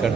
ఇక్కడ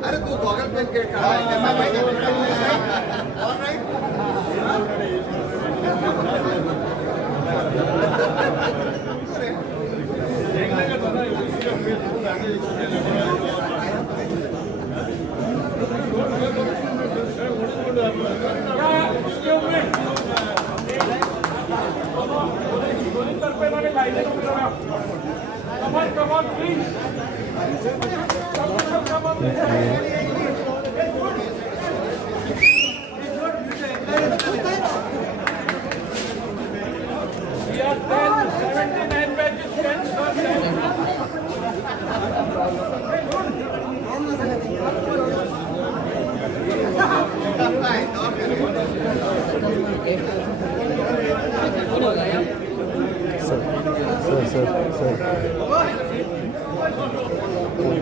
अरे तू गॉगल पहन के खड़ा है कैसा भाई ऑलराइट देखने का पता है उसका फेसबुक आगे Come on, please. We are 10, 79 batches, 10.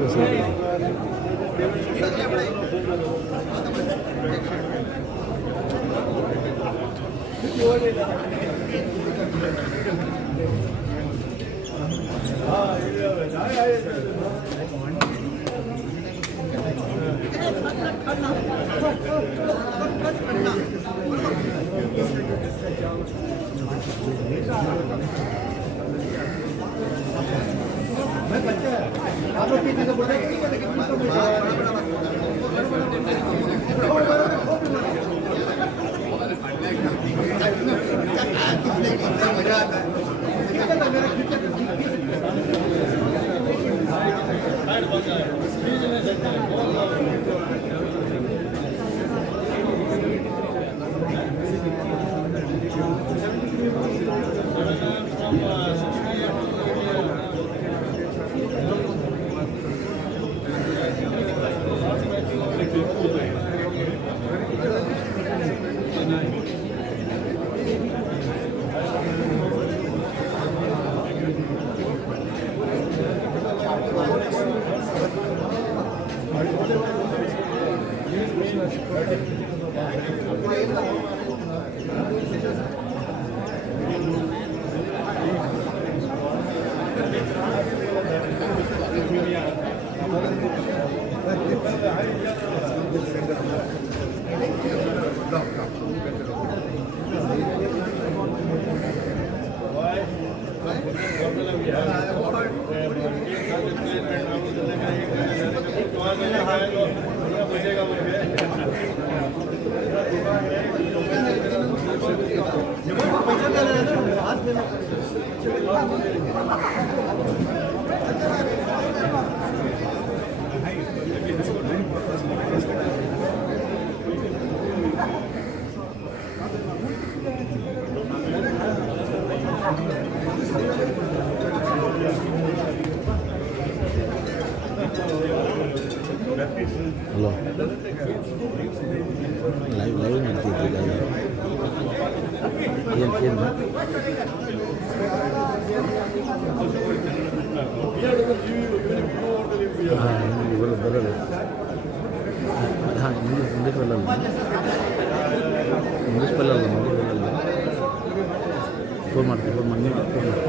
Sir. Hello live ಮಾಡ್ತಿದ್ವಿ ಲೈವ್ ಏನು ಹಾಂ ಇವರು ಬರೋದು ಹಾಂ ಇಂಗ್ಲೀಷ್ ಬರಲ್ಲ ಇಂಗ್ಲೀಷ್ ಬರಲ್ಲ ಫೋನ್ ಮಾಡ್ತೀವಿ ಫೋನ್ ಮಾಡಿ ಫೋನ್ ಮಾಡಿ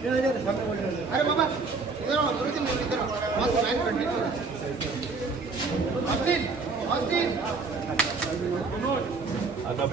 अरे बाबा इधर आओ इधर आओ मस्त लाइन कंटिन्यू ऑस्टिन ऑस्टिन आता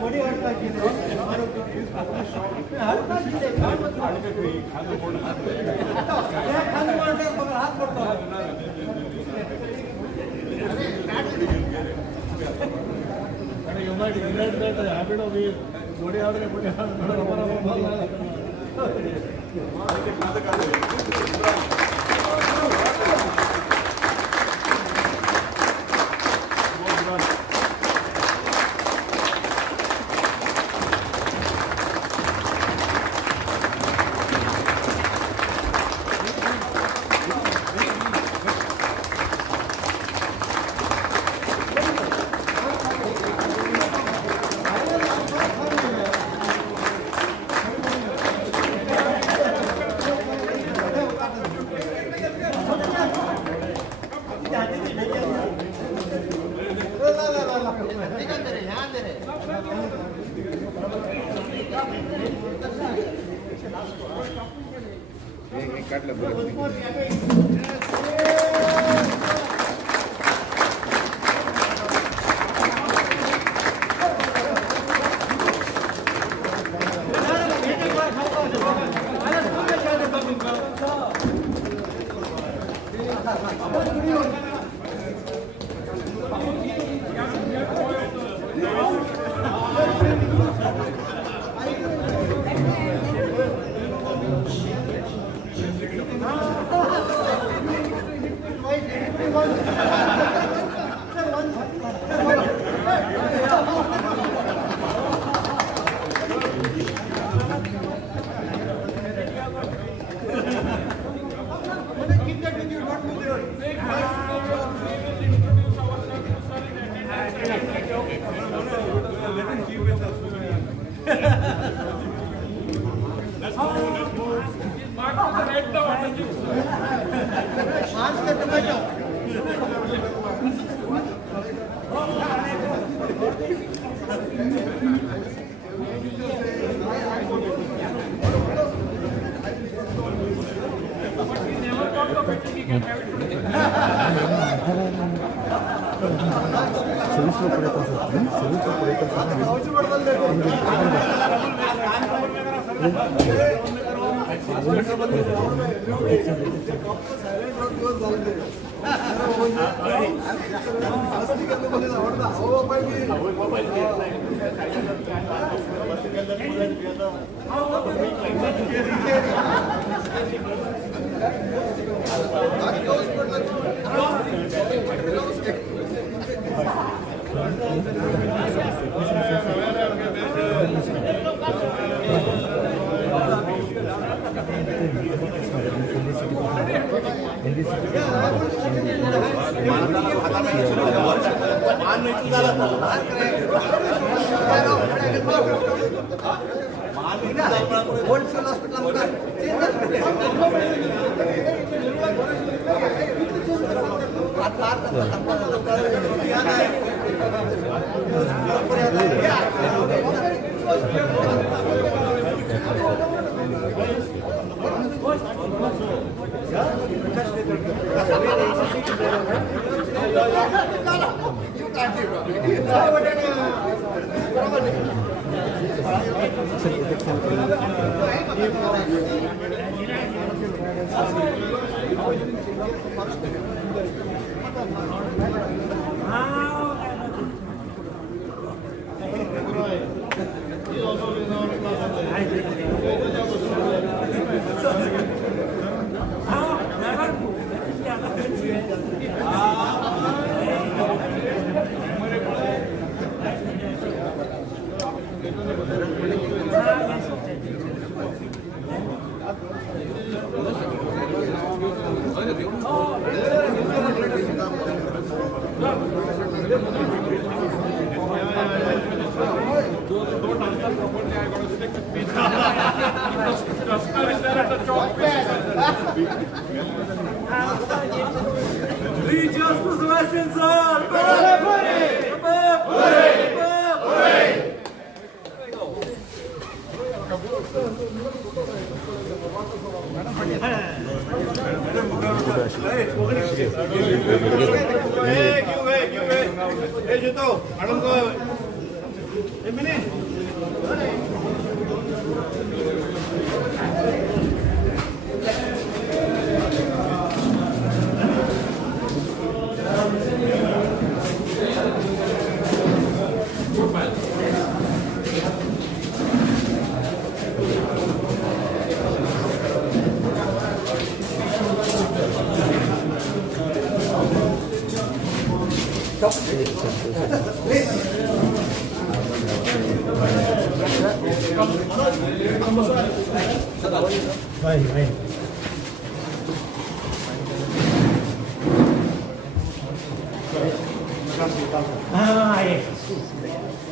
बड़ी हड़ता की हाथ पड़ता ಯುನೈಟೆಡ್ ಹ್ಯಾಬಿಟ್ ಆಫ್ ಬಡಿ ಆದ್ರೆ ಬಡಿ ಸರ್ವಿಸ್లో ಪಡೀತಾ ಸರ್ವಿಸ್లో ಪಡೀತಾ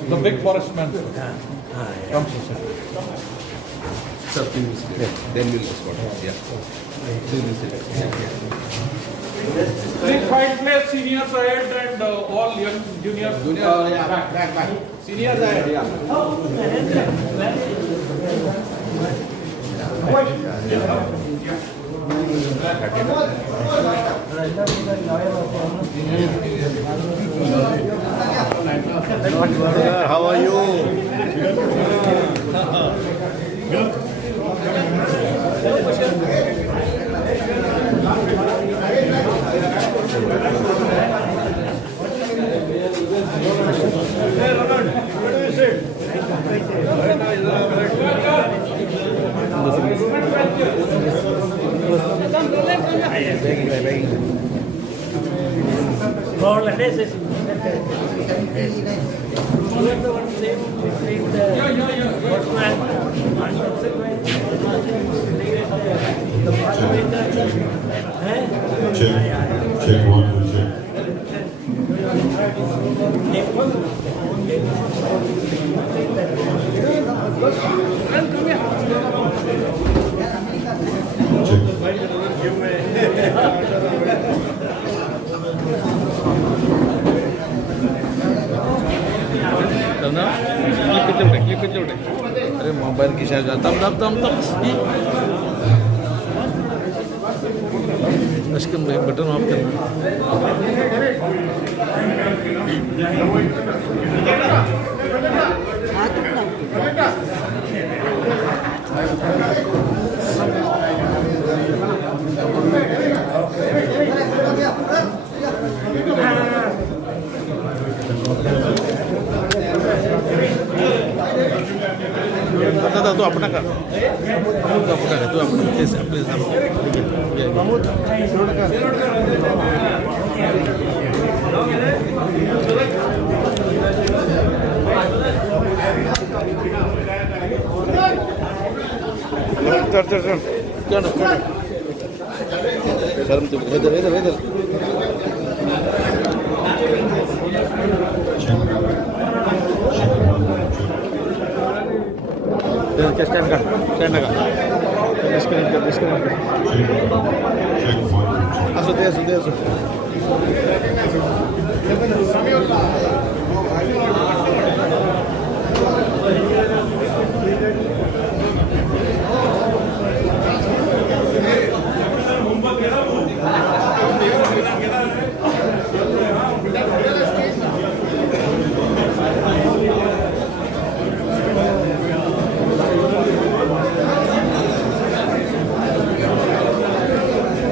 The big forest man. Come, sir. Sir, please. Then we'll respond. Yeah. Please find place, seniors ahead and all young juniors. Back. Seniors ahead. Yeah. How are you? Check 1, 2, check. Clip it. अरे mobile की शायद तम इसके button of करना तो अपना कर तू अपना प्लीज इधर स्टैंड कर डिस्कनेक्ट कर असो दे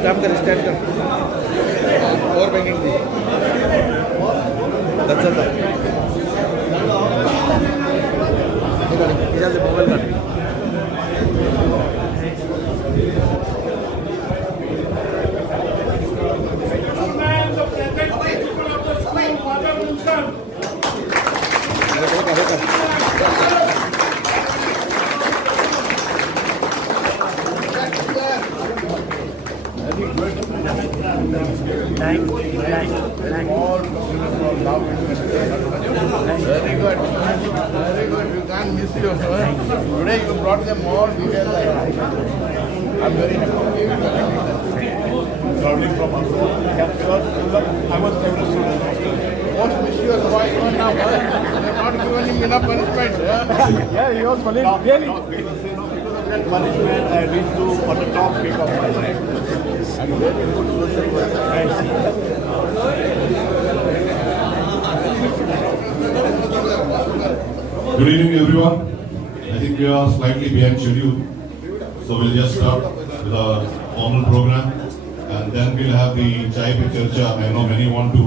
काम कर स्टैंड कर और बैंकिंग दी दत्ता इधर मोबाइल कर Very good. We can't miss you. Today you brought them more details. I'm very happy. Traveling from I was favorite student. Most mischievous boy going now. They have not given him enough punishment. Yeah, he was funny. Really? Because of that punishment, I reached to on the top peak of my life. Good evening, everyone. I think we are slightly behind schedule, so we'll just start with our formal program, and then we'll have the Chai Pe Charcha. I know many want to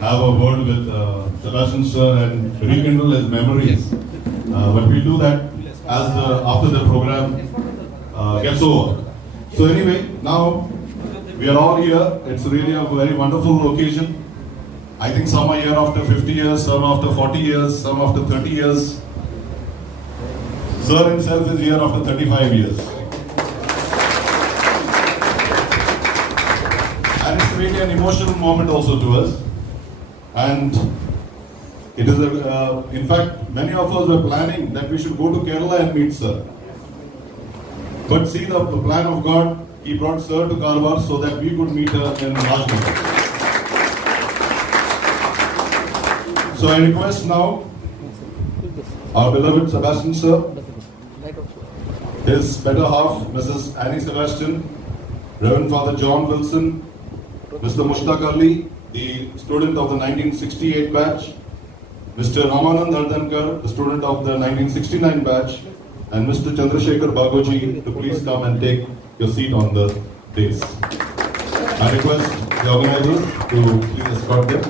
have a word with Sebastian sir and rekindle his memories, but we'll do that after the program gets over. So anyway, now we are all here. It's really a very wonderful occasion. I think some are here after 50 years, some after 40 years, some after 30 years. Sir himself is here after 35 years. And it's really an emotional moment also to us. And it is, in fact, many of us were planning that we should go to Kerala and meet Sir. But see, the plan of God, He brought Sir to Karwar so that we could meet her in Rajmahal. So I request now our beloved Sebastian sir, his better half, Mrs. Annie Sebastian, Reverend Father John Wilson, Mr. Mushtaq Ali, the student of the 1968 batch, Mr. Ramanand Ardhankar, the student of the 1969 batch, and Mr. Chandrasekhar Bagoji to please come and take your seat on the dais. I request the organizers to please escort them.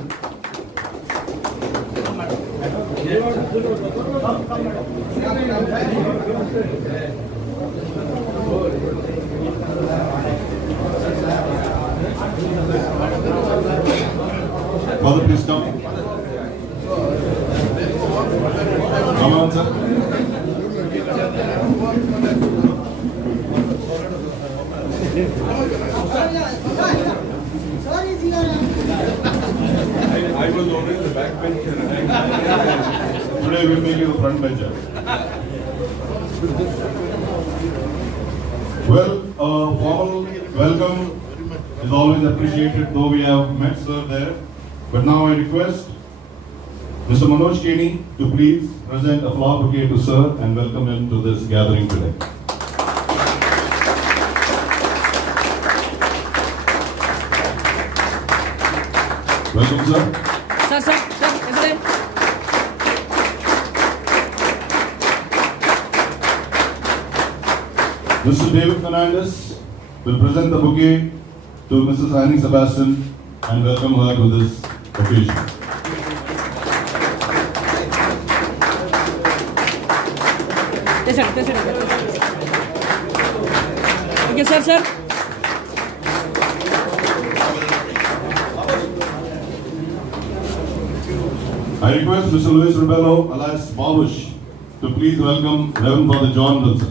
Father, please come. Come on, sir. I was always the backbencher. Today we'll make you the front bencher. Well, formal welcome is always appreciated, though we have met Sir there. But now I request Mr. Manoj Kenny to please present a flower bouquet to Sir and welcome him to this gathering today. Welcome, sir. Sir, Mr. David Fernandez will present the bouquet to Mrs. Annie Sebastian and welcome her to this occasion. Okay, sir. I request Mr. Luis Rebello, alias Babush, to please welcome Reverend Father John Wilson.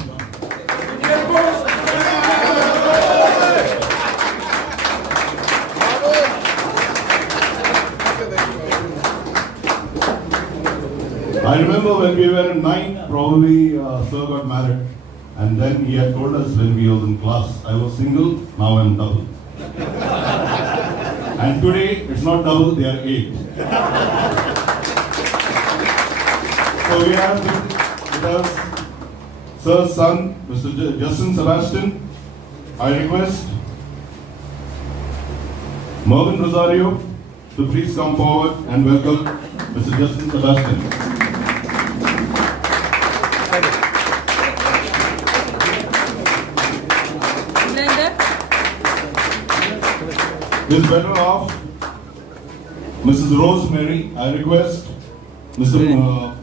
I remember when we were in 9th, probably Sir got married, and then he had told us when we was in class, I was single, now I'm double. And today, it's not double, they are 8. So we have with us Sir's son, Mr. Justin Sebastian. I request Mervyn Rosario to please come forward and welcome Mr. Justin Sebastian. His better half, Mrs. Rosemary. I request Mr.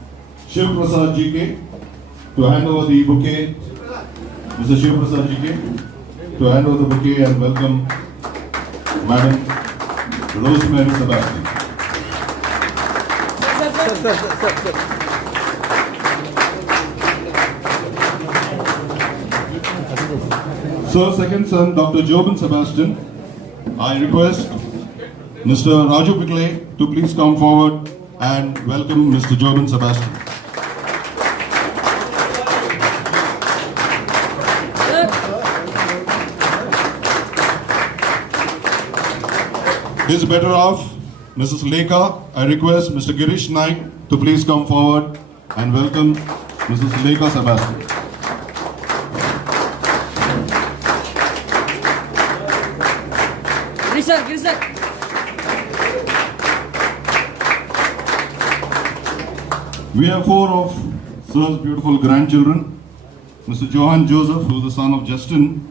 Shiv Prasad GK to hand over the bouquet. Mr. Shiv Prasad GK to hand over the bouquet and welcome Madam Rosemary Sebastian. So, second son, Dr. Jobin Sebastian. I request Mr. Raju Pikley to please come forward and welcome Mr. Jobin Sebastian. His better half, Mrs. Lekha. I request Mr. Girish Naik to please come forward and welcome Mrs. Lekha Sebastian. We have 4 of Sir's beautiful grandchildren. Mr. Johan Joseph, who is the son of Justin.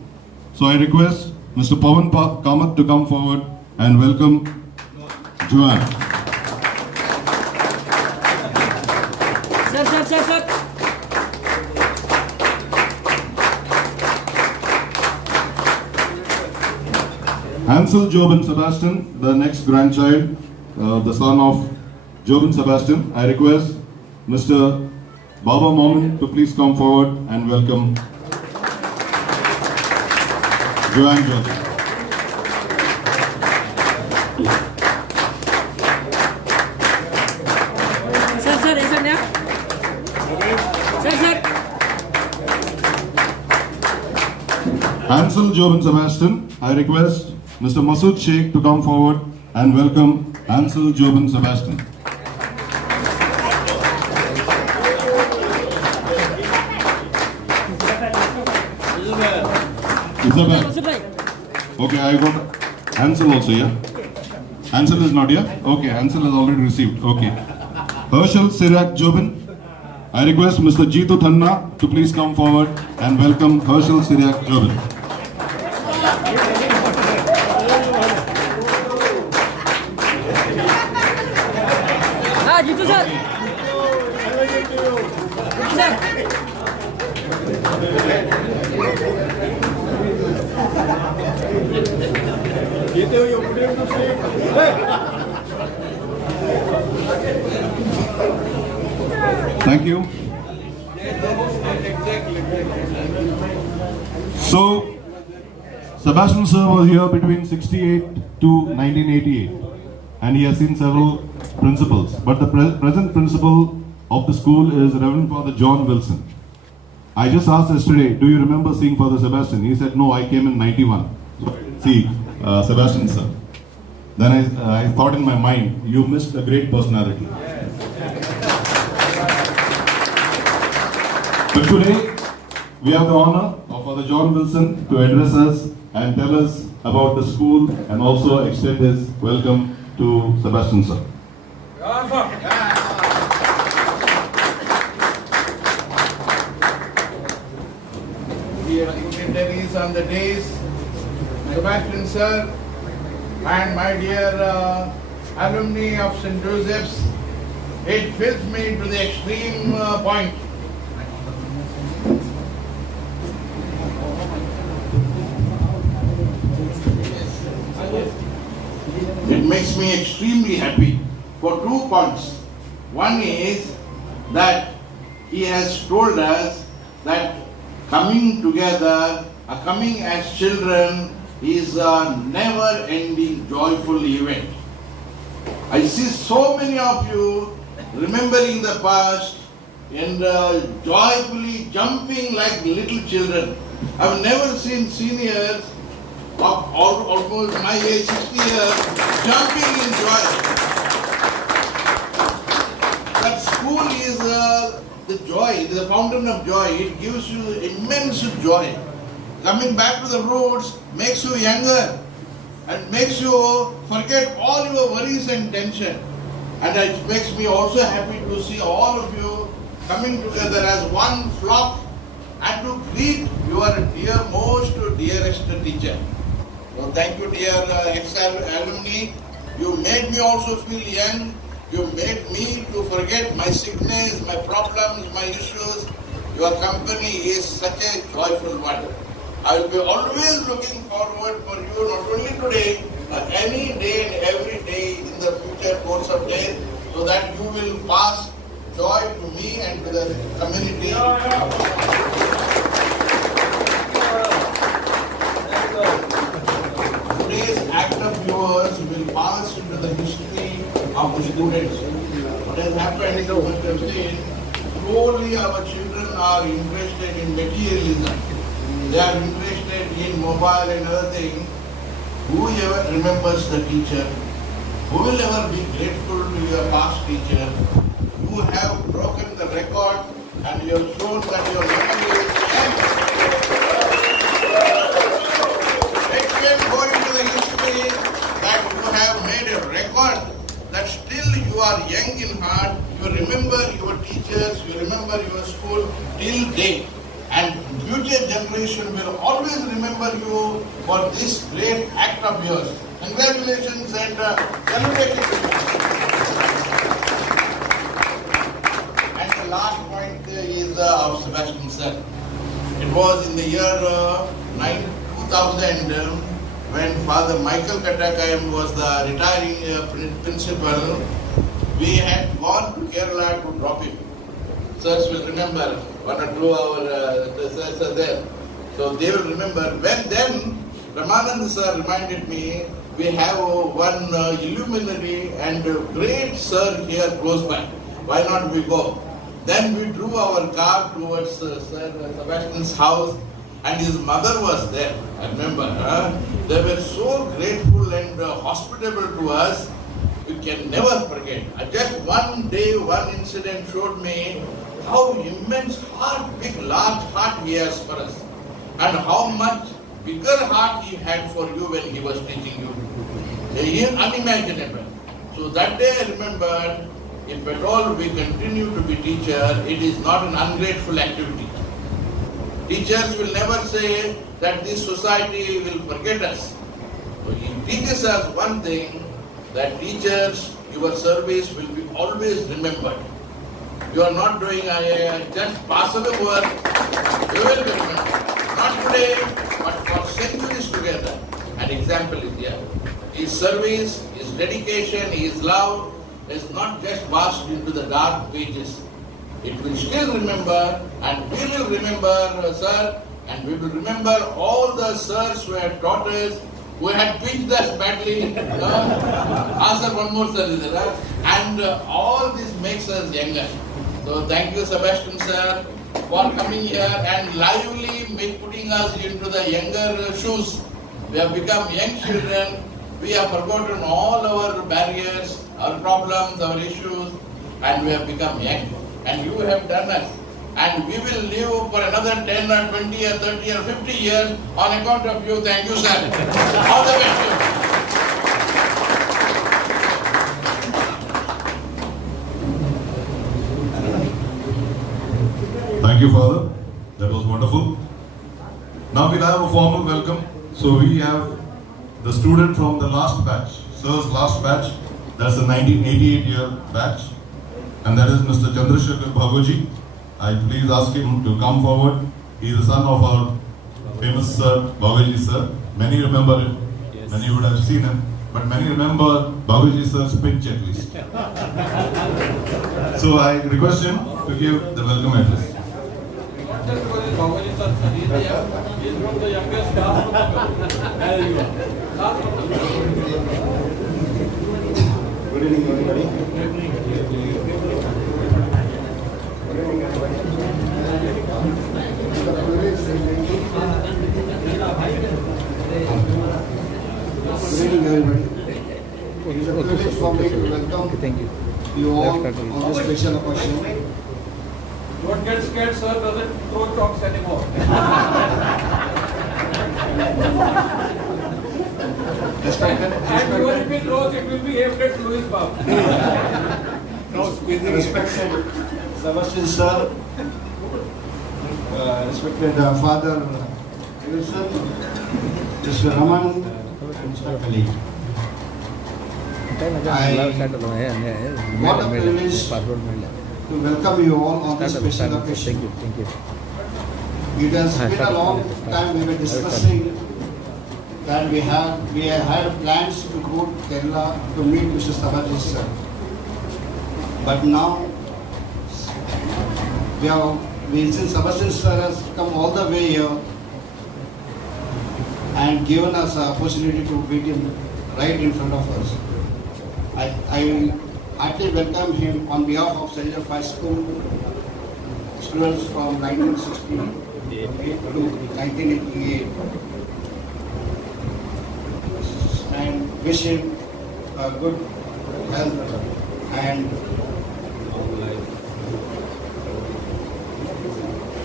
So I request Mr. Pawan Kamath to come forward and welcome Johan. Sir. Hansel Jobin Sebastian, the next grandchild, the son of Jobin Sebastian. I request Mr. Baba Momin to please come forward and welcome Johan Joseph. Sir, is there? Sir. Hansel Jobin Sebastian, I request Mr. Masood Sheikh to come forward and welcome Hansel Jobin Sebastian. Isabel. Okay, I got Hansel also, yeah? Hansel is not here? Okay, Hansel has already received. Okay. Herschel Sirak Jobin. I request Mr. Jeetu Thanna to please come forward and welcome Herschel Sirak Jobin. Jitu sir. Thank you. So, Sebastian sir was here between 68 to 1988 and he has seen several principals. But the present principal of the school is Reverend Father John Wilson. I just asked yesterday, do you remember seeing Father Sebastian? He said, no, I came in 91. See, Sebastian sir. Then I thought in my mind, you missed a great personality. But today, we have the honor of Father John Wilson to address us and tell us about the school and also extend his welcome to Sebastian sir. Dear dignitaries on the days, Sebastian sir, and my dear alumni of St. Joseph's, it fills me to the extreme point. It makes me extremely happy for 2 points. One is that he has told us that coming together, coming as children is a never-ending joyful event. I see so many of you remembering the past and joyfully jumping like little children. I've never seen seniors of almost my age, 60 years, jumping in joy. That school is the joy, the fountain of joy. It gives you immense joy. Coming back to the roots makes you younger and makes you forget all your worries and tension. And it makes me also happy to see all of you coming together as one flock and to greet your dear, most dearest teacher. So thank you, dear ex-alumni. You made me also feel young. You made me to forget my sickness, my problems, my issues. Your company is such a joyful one. I will be always looking forward for you, not only today, but any day and every day in the future course of days, so that you will pass joy to me and to the community. Today's act of yours will pass into the history of the students. What has happened, you must have seen, slowly our children are interested in materialism. They are interested in mobile and other things. Whoever remembers the teacher, who will ever be grateful to your past teacher? You have broken the record and you have shown that your memory is young. It can go into the history that you have made a record that still you you are young in heart, you remember your teachers, you remember your school till date. And future generation will always remember you for this great act of yours. Congratulations and celebrate it. And the last point is of Sebastian sir. It was in the year 2000 when Father Michael Kattakayam was the retiring principal. We had gone to Kerala to drop him. Sirs will remember, 1 or 2 our sirs are there. So they will remember. When then Ramanand sir reminded me, we have one illuminary and great sir here close by. Why not we go? Then we drew our car towards Sir Sebastian's house and his mother was there. I remember. They were so grateful and hospitable to us. You can never forget. Just one day, one incident showed me how immense heart, big, large heart he has for us. And how much bigger heart he had for you when he was teaching you. Unimaginable. So that day I remembered, if at all we continue to be teacher, it is not an ungrateful activity. Teachers will never say that this society will forget us. So he teaches us one thing, that teachers, your service will be always remembered. You are not doing just passable work, you will be remembered. Not today, but for centuries together. An example is here. His service, his dedication, his love is not just passed into the dark pages. It will still remember, and we will remember, sir, and we will remember all the sirs who had taught us, who had pinched us badly. Sir, one more sir is there. And all this makes us younger. So thank you, Sebastian sir, for coming here and lively putting us into the younger shoes. We have become young children. We have forgotten all our barriers, our problems, our issues, and we have become young. And you have done us. And we will live for another 10 or 20 or 30 or 50 years on account of you. Thank you, sir. All the best to you. Thank you, Father. That was wonderful. Now we'll have a formal welcome. So we have the student from the last batch, sir's last batch. That's the 1988 year batch. And that is Mr. Chandrasekhar Bhagoji. I please ask him to come forward. He is the son of our famous sir, Bhagoji sir. Many remember him. Yes. Many would have seen him. But many remember Bhagoji sir's pinch at least. So I request him to give the welcome address. Not just because he's Bhagoji sir, he is from the youngest class of Good evening, everybody. Good evening, everybody. It is a privilege for me to welcome you all on this special occasion. Don't get scared, sir, doesn't throw chalks anymore. And even if it throws, it will be aimed at Louis Bob. No squeezing. Respected Sebastian sir, respected Father Wilson, Mr. Raman, and Mr. Kali. What a privilege to welcome you all on this special occasion. Thank you. It has been a long time we were discussing that we had plans to go to Kerala to meet Mr. Sabaji sir. But now, since Sebastian sir has come all the way here and given us an opportunity to meet him right in front of us, I heartily welcome him on behalf of St. Joseph High School students from 1968 to 1988, and wish him good health and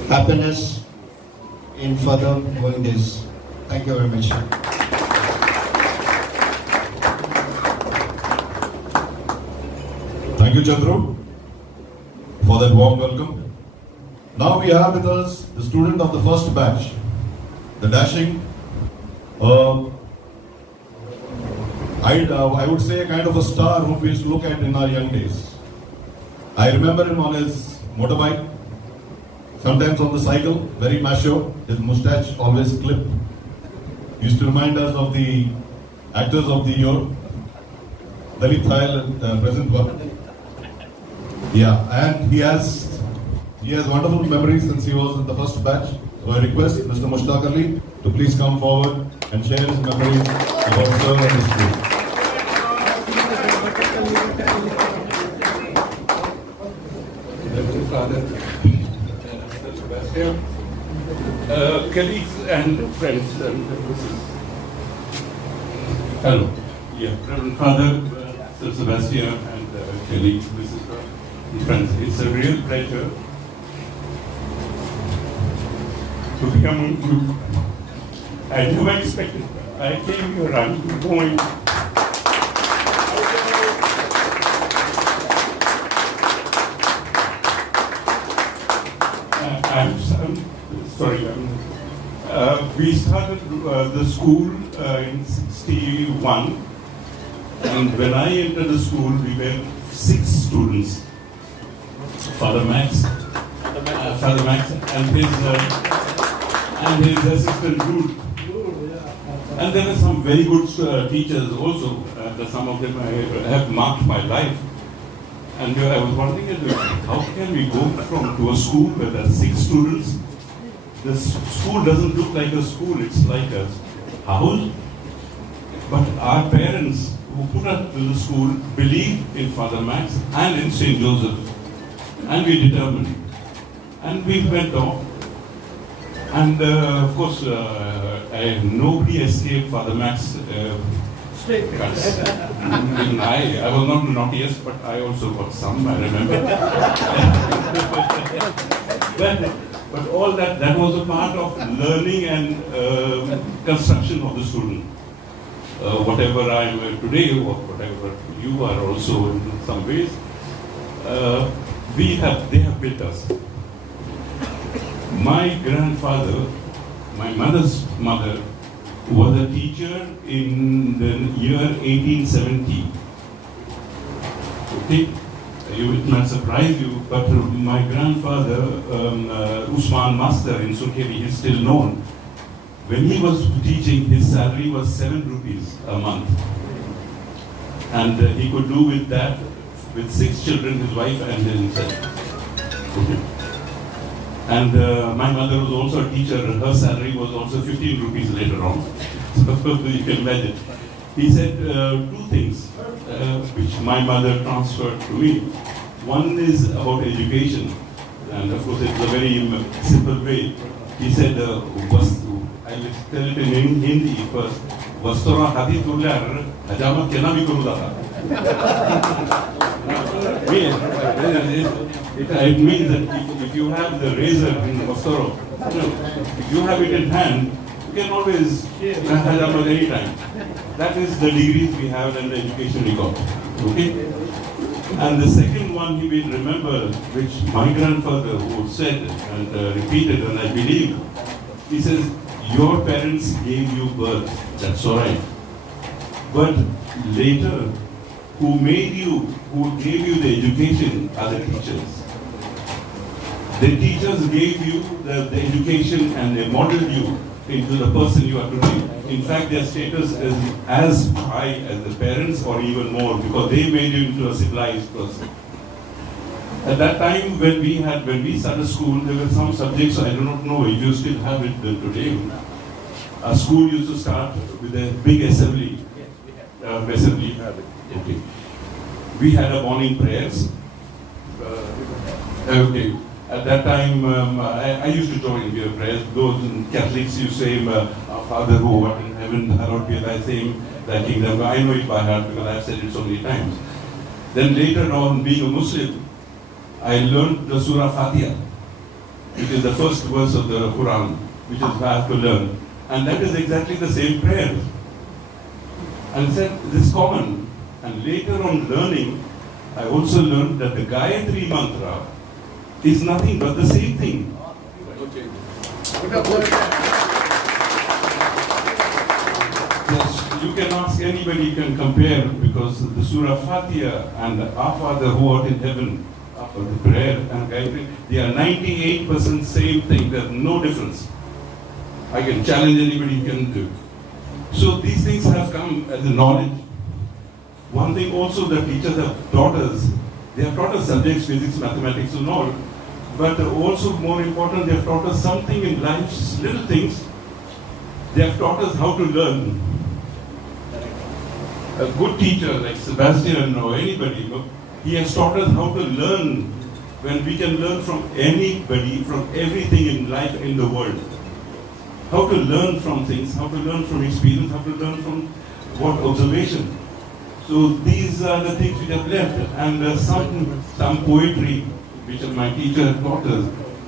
happiness in further going days. Thank you very much. Thank you, Chandru, for that warm welcome. Now we have with us the student of the first batch, the dashing, I would say a kind of a star whom we used to look at in our young days. I remember him on his motorbike, sometimes on the cycle, very macho, his moustache always clipped. He used to remind us of the actors of the year, Dalit Thayal and present one. Yeah, and he has wonderful memories since he was in the first batch. So I request Mr. Mushtaq Ali to please come forward and share his memories about Sir and his school. Father, colleagues and friends. Hello. Yeah, Reverend Father, Sir Sebastian, and colleagues, friends. It's a real pleasure to be among you. I never expected. I came here, I'm going. I'm sorry. We started the school in 61, and when I entered the school, we were 6 students. Father Max, and his assistant Ruth. And there were some very good teachers also. Some of them have marked my life. And I was wondering, how can we go to a school where there are 6 students? The school doesn't look like a school, it's like a house. But our parents who put us to the school believed in Father Max and in St. Joseph. And we determined. And we went off. And of course, nobody escaped Father Max. I was not the naughtiest, but I also got some, I remember. but all that was a part of learning and construction of the student. Whatever I am today, or whatever you are also in some ways, they have built us. My grandfather, my mother's mother, was a teacher in the year 1870. Okay, it might surprise you, but my grandfather, Usman Master in Surkhevi, he is still known. When he was teaching, his salary was 7 rupees a month. And he could do with that, with 6 children, his wife and himself. Okay. And my mother was also a teacher. Her salary was also 15 rupees later on. So you can imagine. He said 2 things which my mother transferred to me. One is about education. And of course, it's a very simple way. He said, I will tell it in Hindi first. Vastora hati turlar, hajamat kena bhi kuru data. It means that if you have the razor in Vastoro, if you have it in hand, you can always hajamat any time. That is the degrees we have and the education we got. Okay? And the second one he will remember, which my grandfather who said and repeated, and I believe, he says, your parents gave you birth, that's all right. But later, who made you, who gave you the education are the teachers. The teachers gave you the education and they modeled you into the person you are today. In fact, their status is as high as the parents or even more because they made you into a civilized person. At that time, when we started school, there were some subjects, I do not know if you still have it today. Our school used to start with a big assembly. Okay. We had a morning prayers. Okay. At that time, I used to join their prayers. Those Catholics, you say, our Father who art in heaven, hallowed be thy name, thy kingdom. I know it by heart because I've said it so many times. Then later on, being a Muslim, I learned the Surah Fatiha, which is the first verse of the Quran, which is I have to learn. And that is exactly the same prayer. And said, this is common. And later on learning, I also learned that the Gayatri Mantra is nothing but the same thing. Yes, you can ask anybody, you can compare, because the Surah Fatiha and Our Father who art in heaven, after the prayer and Gayatri, they are 98% same thing, there's no difference. I can challenge anybody who can do. So these things have come as a knowledge. One thing also that teachers have taught us, they have taught us subjects, physics, mathematics and all, but also more important, they have taught us something in life's little things. They have taught us how to learn. A good teacher like Sebastian or anybody, he has taught us how to learn, when we can learn from anybody, from everything in life, in the world. How to learn from things, how to learn from experience, how to learn from what observation. So these are the things which have left, and some poetry which my teacher taught us.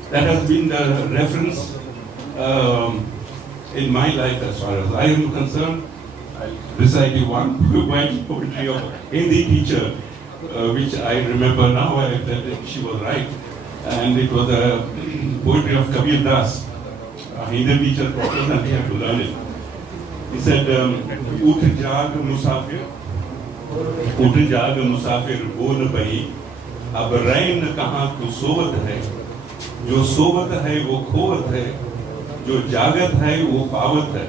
That has been the reference in my life as far as I am concerned. I'll recite you one poetry of a Hindi teacher, which I remember now. I felt she was right, and it was a poetry of Kabir Das. A Hindi teacher taught us, and we have to learn it. He said, "Ut jaag musafir, उठ जाग मुसाफिर बोल बही, अब रैन कहाँ तू सोवत है, जो सोवत है वो खोवत है, जो जागत है वो पावत है,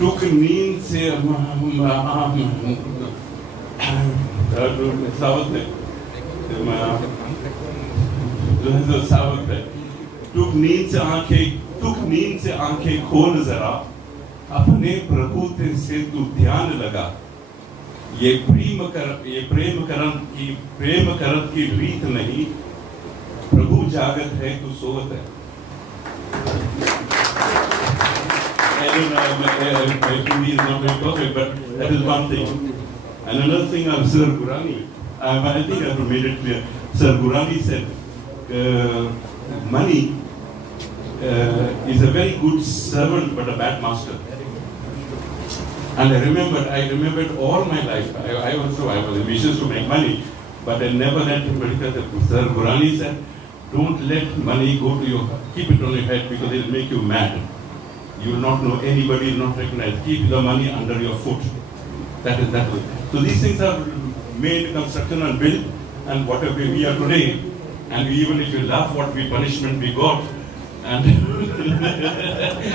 टुक नींद से सावत है, टुक नींद से आंखें खोल जरा, अपने प्रभु से तू ध्यान लगा, ये प्रेम करत की रीत नहीं, प्रभु जागत है तू सोवत है." I don't know, my Hindi is not very perfect, but that is one thing. And another thing of Sir Gurani, I think I've made it clear. Sir Gurani said, money is a very good servant but a bad master. And I remembered all my life. I was ambitious to make money, but I never let anybody tell that. Sir Gurani said, don't let money go to your, keep it on your head because it will make you mad. You will not know anybody, you will not recognize. Keep the money under your foot. That is that way. So these things are made, construction and built, and whatever we are today, and even if you laugh what punishment we got, and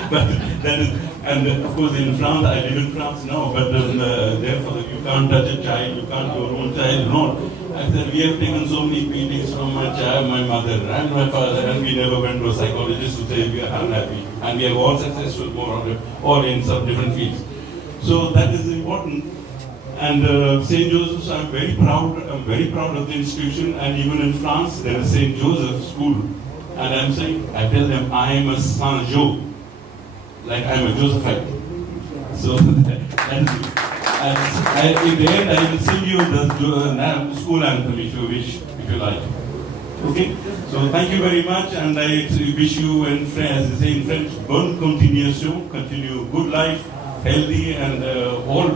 but that is, and of course in France, I live in France now, but therefore you can't touch a child, you can't your own child, no. I said, we have taken so many beatings from my child, my mother and my father, and we never went to a psychologist to say we are unhappy. And we are all successful, more or less, all in some different fields. So that is important. And St. Joseph's, I'm very proud of the institution, and even in France, there is St. Joseph's School. And I'm saying, I tell them, I am a Saint Jo, like I'm a Josephite. So that is it. And in the end, I will sing you the school anthem if you wish, if you like. Okay? So thank you very much, and I wish you, and as they say in French, bonne continuation, continue good life, healthy, and all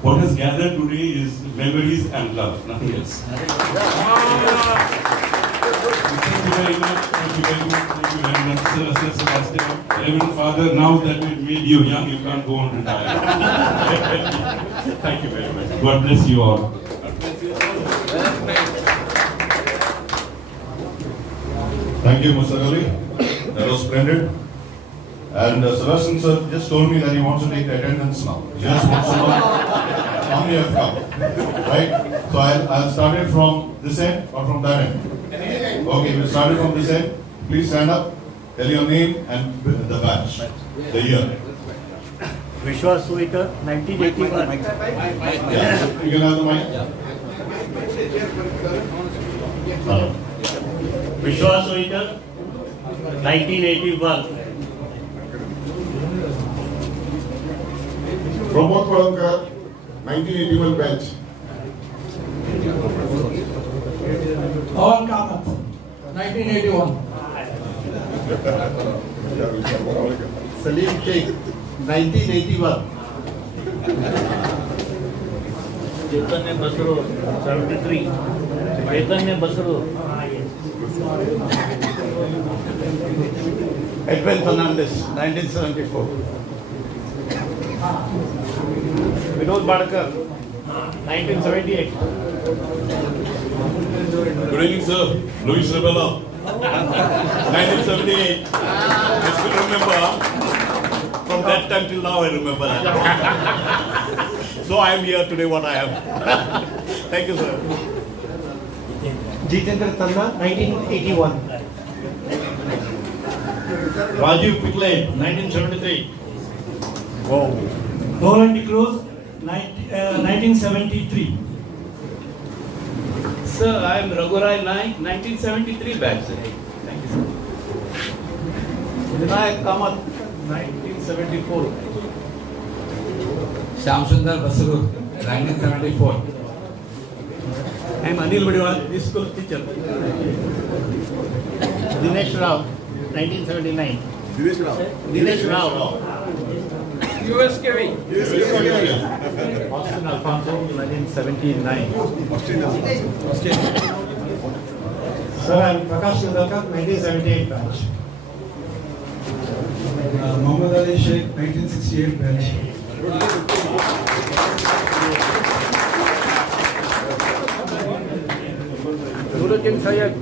what has gathered today is memories and love, nothing else. Thank you very much. Thank you very much. Thank you very much, Sir Sebastian. Reverend Father, now that we made you young, you can't go on retire. Thank you very much. God bless you all. Thank you, Mr. Ali. That was splendid. And Sebastian sir just told me that he wants to take the attendance now. He just wants to know how many have come. Right? So I'll start it from this end or from that end. Okay, we'll start it from this end. Please stand up, tell your name and the batch, the year. Vishwas Suikar, 1981. Yeah, you can have the mic. Vishwas Suikar, 1981. Pramod Palankar, 1981 batch. Pawan Kamath, 1981. Salim Sheikh, 1981. Chaitanya Basro, 73. Chaitanya Basro. Edwin Fernandez, 1974. Vinod Badkar, 1978. Good evening, sir. Luis Rebella, 1978. I still remember. From that time till now, I remember that. So I am here today. What I am. Thank you, sir. Jitendra Tanna, 1981. Rajiv Piklay, 1973. Wow. Roland Cruz, 1973. Sir, I am Raghurai Naik, 1973 batch. Thank you, sir. Vinayak Kamath, 1974. Shamsundar Basru, 1974. I am Anil Madiwala, this school teacher. Dinesh Rao, 1979. Dinesh Rao. USKV. Austin Alfonso, 1979. Sir, I am Prakash Tendulkar, 1978 batch. Mohammad Ali Sheikh, 1968 batch. Nuruddin Sayyed,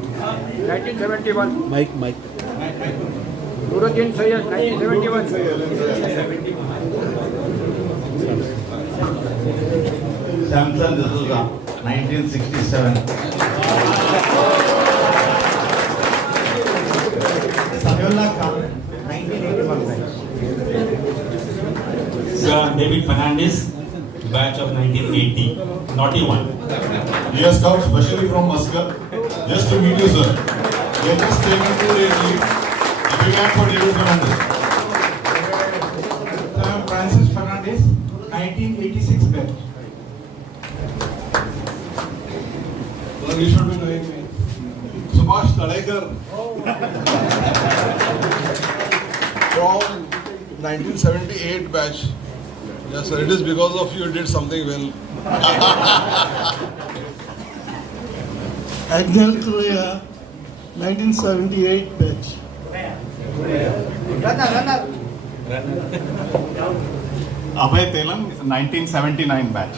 1971. Mike. Nuruddin Sayyed, 1971. Samson D'Souza, 1967. Samuel Khan, 1981 batch. Sir, David Fernandez, batch of 1980, naughty one. Dear Scouts, especially from Muscat, just to meet you, sir. We have just taken 2 days leave. A big hand for David Fernandez. I am Francis Fernandez, 1986 batch. You should be knowing me. Subhash Tadekar. From 1978 batch. Yes, sir. It is because of you did something well. Agnel Correa, 1978 batch. Abhay Telan, 1979 batch.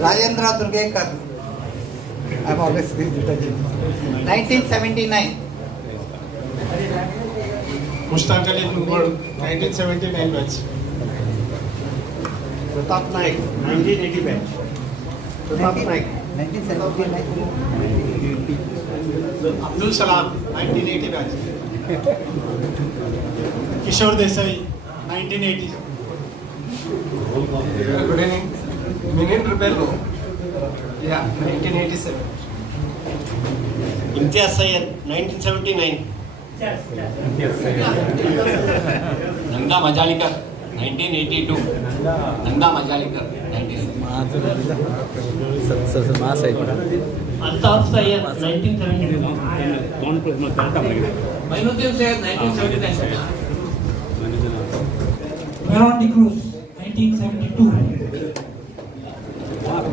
Rajendra Durgekar. I'm always with 1979. Mushtaq Ali Kunwar, 1979 batch. Pratap Naik, 1980 batch. Pratap Naik, 1979. Abdul Salam, 1980 batch. Kishore Desai, 1980. Good evening. Minit Rebello, yeah, 1987. Imtiaz Syed, 1979. Nanda Majalikar, 1982. Nanda Majalikar, 1982. Altaf Sayyed, 1972. Mainuddin Sayyed, 1979. Veron de Cruz, 1972.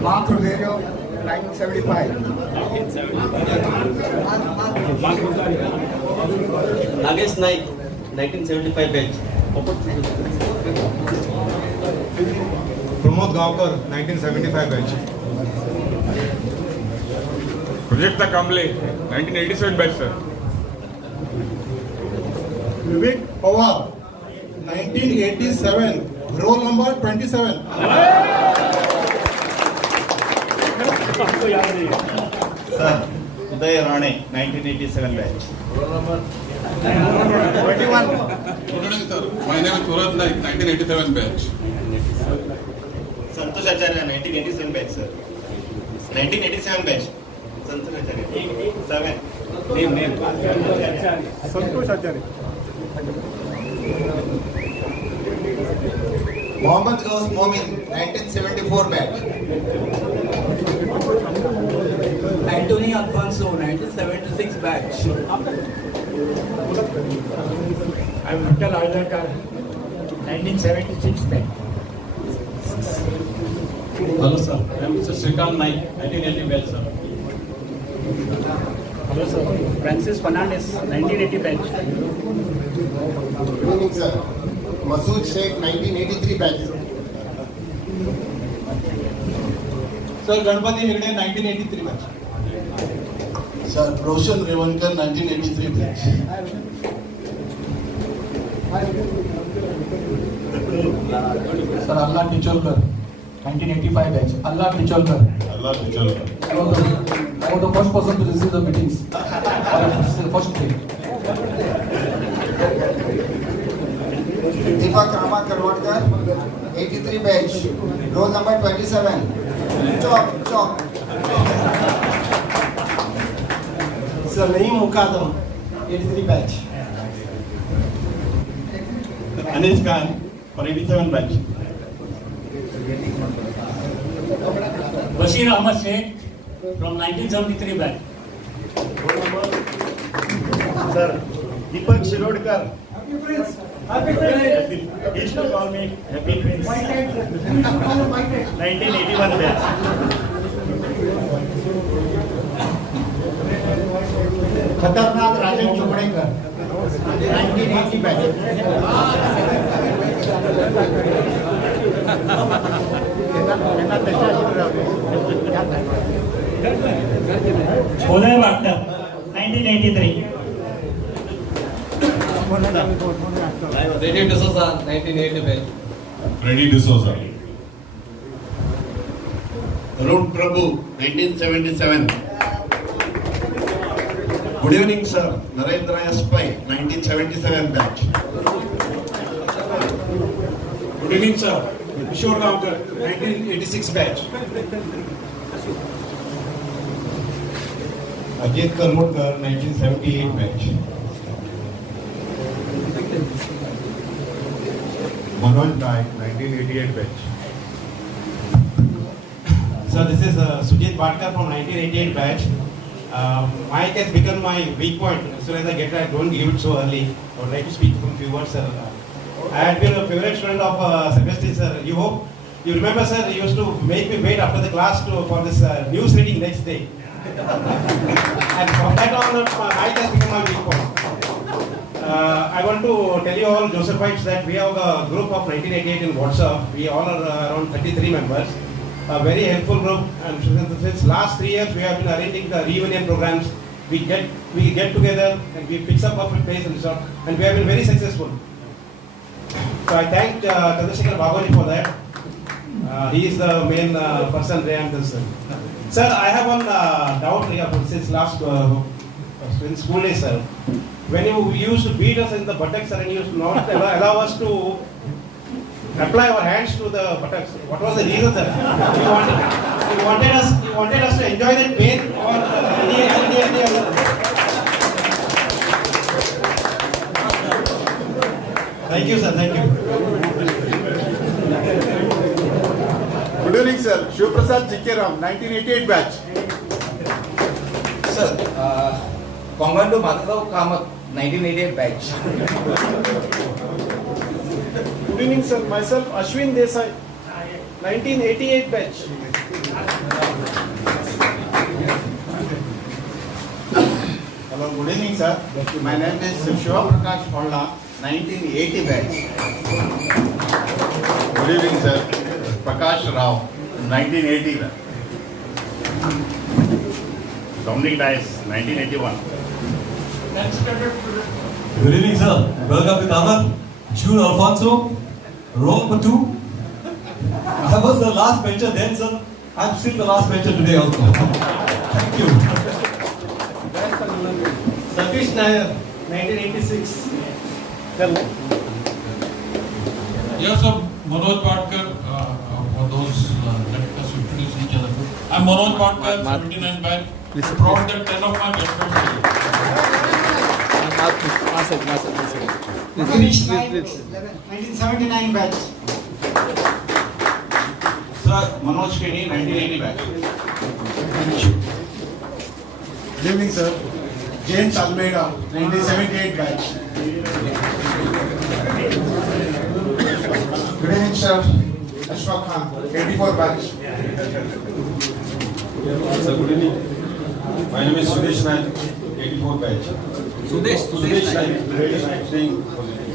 Mark Rubio, 1975. Nagesh Naik, 1975 batch. Pramod Gavkar, 1975 batch. Project Kamble, 1987 batch, sir. Vivek Pawar, 1987, roll number 27. Sir, Uday Rane, 1987 batch. 21. Good evening, sir. My name is Surat Naik, 1987 batch. Santosh Acharya, 1987 batch, sir. 1987 batch. Santosh Acharya. 7. Name. Santosh Acharya. Mohammad Ghaus Momin, 1974 batch. Anthony Alfonso, 1976 batch. I'm Vital Aidakar, 1976 batch. Hello, sir. I am Mr. Srikant Naik, 1980 batch, sir. Hello sir, Francis Fernandez, 1980 batch. Good evening, sir. Masood Sheikh, 1983 batch. Sir, Ganpati Hegde, 1983 batch. Sir, Roshan Revankar, 1983 batch. Sir, Allah Ticholkar, 1985 batch. Allah Ticholkar. Allah Bichalkar. I was the first person to receive the meetings. First day. Deepak Rama Karwar, 83 batch. Roll number 27. Chop. Sir, Naeem Mukadam, 83 batch. Anis Khan, for 87 batch. Bashir Ahmad Sheikh, from 1973 batch. Sir, Deepak Shirodkar. He used to call me Happy Prince. 1981 batch. खतरनाक राजन चोपड़ेकर, 1980 batch. Uday Bhatkar, 1983. Freddy D'Souza, 1980 batch. Freddy D'Souza. Arun Prabhu, 1977. Good evening, sir. Narendra S. Pai, 1977 batch. Good evening, sir. Kishore Gaonkar, 1986 batch. Ajit Kalmudkar, 1978 batch. Manoj Naik, 1988 batch. So this is Sujit Bhatkar from 1988 batch. Mike has become my weak point. As soon as I get it, I don't give it so early. I would like to speak from few words, sir. I had been a favorite student of Sebastian, sir. You remember, sir, you used to make me wait after the class for this news reading next day. And from that on, Mike has become my weak point. I want to tell you all, Josephites, that we have a group of 1988 in WhatsApp. We all are around 33 members. A very helpful group, and since last 3 years we have been arranging the reunion programs. We get together and we fix up a place and stuff, and we have been very successful. So I thank Chandrasekhar Babaji for that. He is the main person behind this. Sir, I have one doubt here since last in school days, sir. When you used to beat us in the buttocks, sir, and you used to not allow us to apply our hands to the buttocks. What was the reason, sir? You wanted us to enjoy that pain, or any other? Thank you, sir. Thank you. Good evening, sir. Shivprasad Jikeram, 1988 batch. Sir, Kongando Madhav Kamath, 1988 batch. Good evening, sir. Myself, Ashwin Desai, 1988 batch. Hello, good evening, sir. My name is Shiva Prakash Holla, 1980 batch. Good evening, sir. Prakash Rao, 1980 batch. Dominic Dice, 1981. Good evening, sir. Welcome to Karwar. June Alfonso, roll number 2. I was the last bencher then, sir. I'm still the last bencher today also. Thank you. Satish Nair, 1986. Yes, sir. Manoj Bhatkar, for those directors who introduce each other. I'm Manoj Bhatkar, 79 batch. Proud that 10 of my batchmates. Girish Naik, 1979 batch. Sir, Manoj Kenny, 1980 batch. Good evening, sir. James Almeida, 1978 batch. Good evening, sir. Ashfaq Khan, 84 batch. Sir, good evening. My name is Sudesh Naik, 84 batch. Sudesh Naik, staying positive.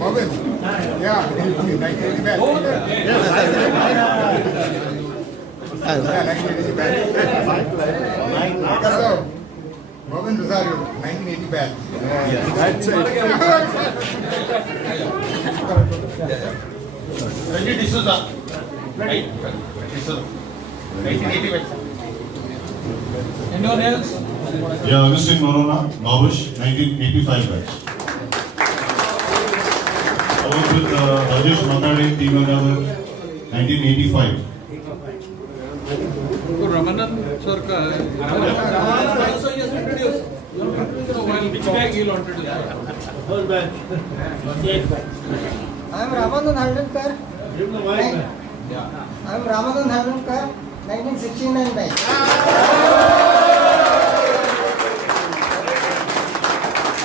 Robin. Yeah, 1980 batch. Yeah, 1980 batch. Robin Rosario, 1980 batch. That's it. Ranjit D'Souza. Right? D'Souza. 1980 batch. Anyone else? Yeah, Augustine Morona, Novish, 1985 batch. I was with Rajesh Makade, Team Another, 1985. Ramanan sir ka also he has introduced. Which bag he will introduce? Whole batch. I am Ramanan Hardankar. I am Ramanan Hardankar, 1969 batch.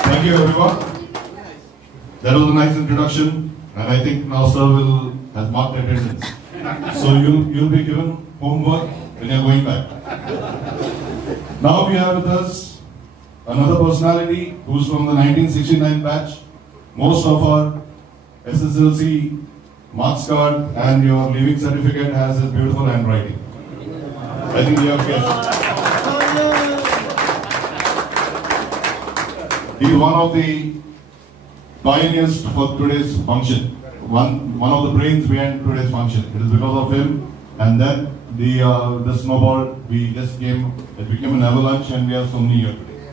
Thank you, everyone. That was a nice introduction, and I think now sir has marked attendance. So you'll be given homework when you're going back. Now we have with us another personality who's from the 1969 batch. Most of our SSLC marks card and your leaving certificate has his beautiful handwriting. I think we have guessed. He's one of the pioneers for today's function. One of the brains behind today's function. It is because of him, and then the snowball it became an avalanche, and we have so many here today.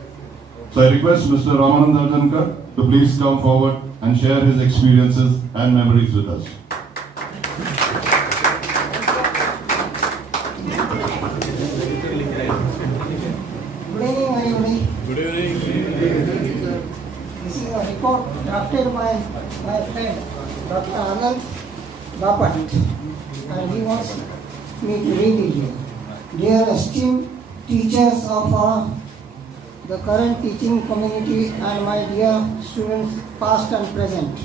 So I request Mr. Ramanand Hardankar to please come forward and share his experiences and memories with us. Good evening, everybody. Good evening. This is a report drafted by my friend, Dr. Anand Bapat, and he wants me to read it here. Dear esteemed teachers of the current teaching community and my dear students past and present,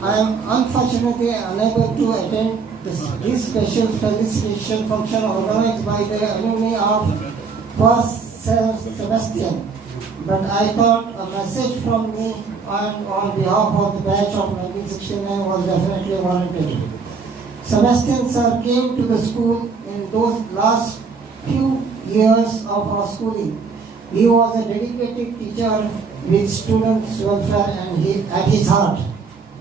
I am unfortunately unable to attend this special felicitation function organized by the alumni of First Sebastian, but I thought a message from me and on behalf of the batch of 1969 was definitely warranted. Sebastian sir came to the school in those last few years of our schooling. He was a dedicated teacher with students' welfare at his heart.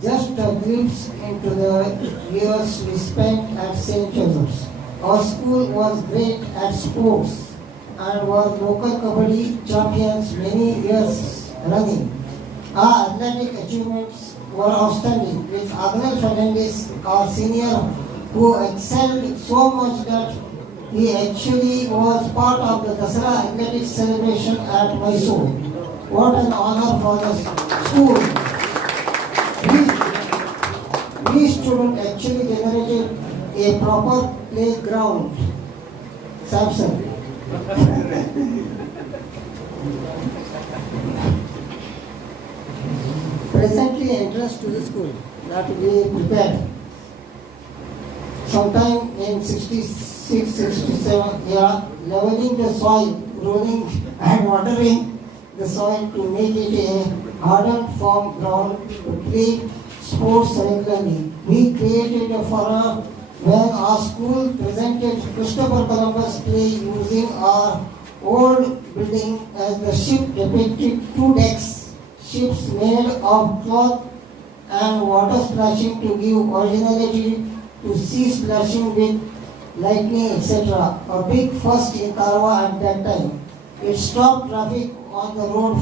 Just a glimpse into the years we spent at St. Joseph's. Our school was great at sports and were local kabaddi champions many years running. Our athletic achievements were outstanding, with Agnes Fernandez, our senior, who excelled so much that he actually was part of the Dasara athletics celebration at Mysore. What an honor for the school. We students actually generated a proper playground. Samson. Presently entrance to the school that we prepared. Sometime in 66, 67, leveling the soil, rolling and watering the soil to make it a hardened firm ground to play sports regularly. We created a furrow when our school presented Christopher Columbus play using our old building as the ship depicted 2 decks, ships made of cloth and water splashing to give originality to sea splashing with lightning, etc. A big first in Karwar at that time. It stopped traffic on the road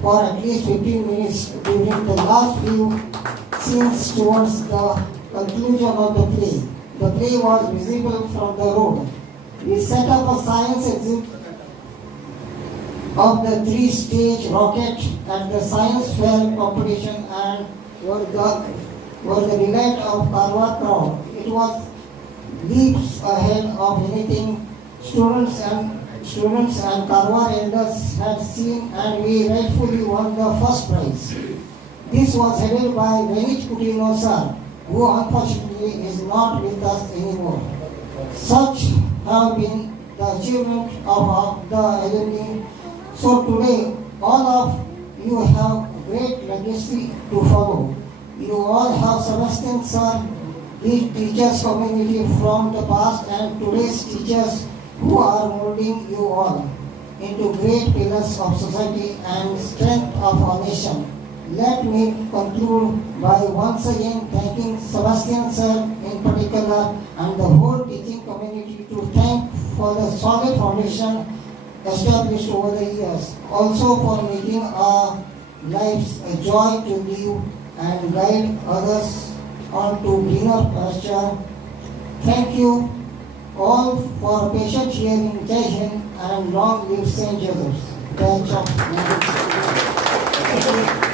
for at least 15 minutes during the last few scenes towards the conclusion of the play. The play was visible from the road. We set up a science exhibit of the 3-stage rocket at the science fair competition and were the delight of Karwar crowd. It was leaps ahead of anything students and Karwar elders had seen, and we rightfully won the first prize. This This was headed by Venich Kutino sir, who unfortunately is not with us anymore. Such have been the achievement of the alumni. So today, all of you have great legacy to follow. You all have Sebastian sir, the teachers community from the past and today's teachers who are molding you all into great pillars of society and strength of our nation. Let me conclude by once again thanking Sebastian sir in particular and the whole teaching community to thank for the solid foundation established over the years. Also for making our lives a joy to live and guide others on to greener pasture. Thank you all for patient hearing, Jai Hind, and long live St. Joseph's. Batch of 1968.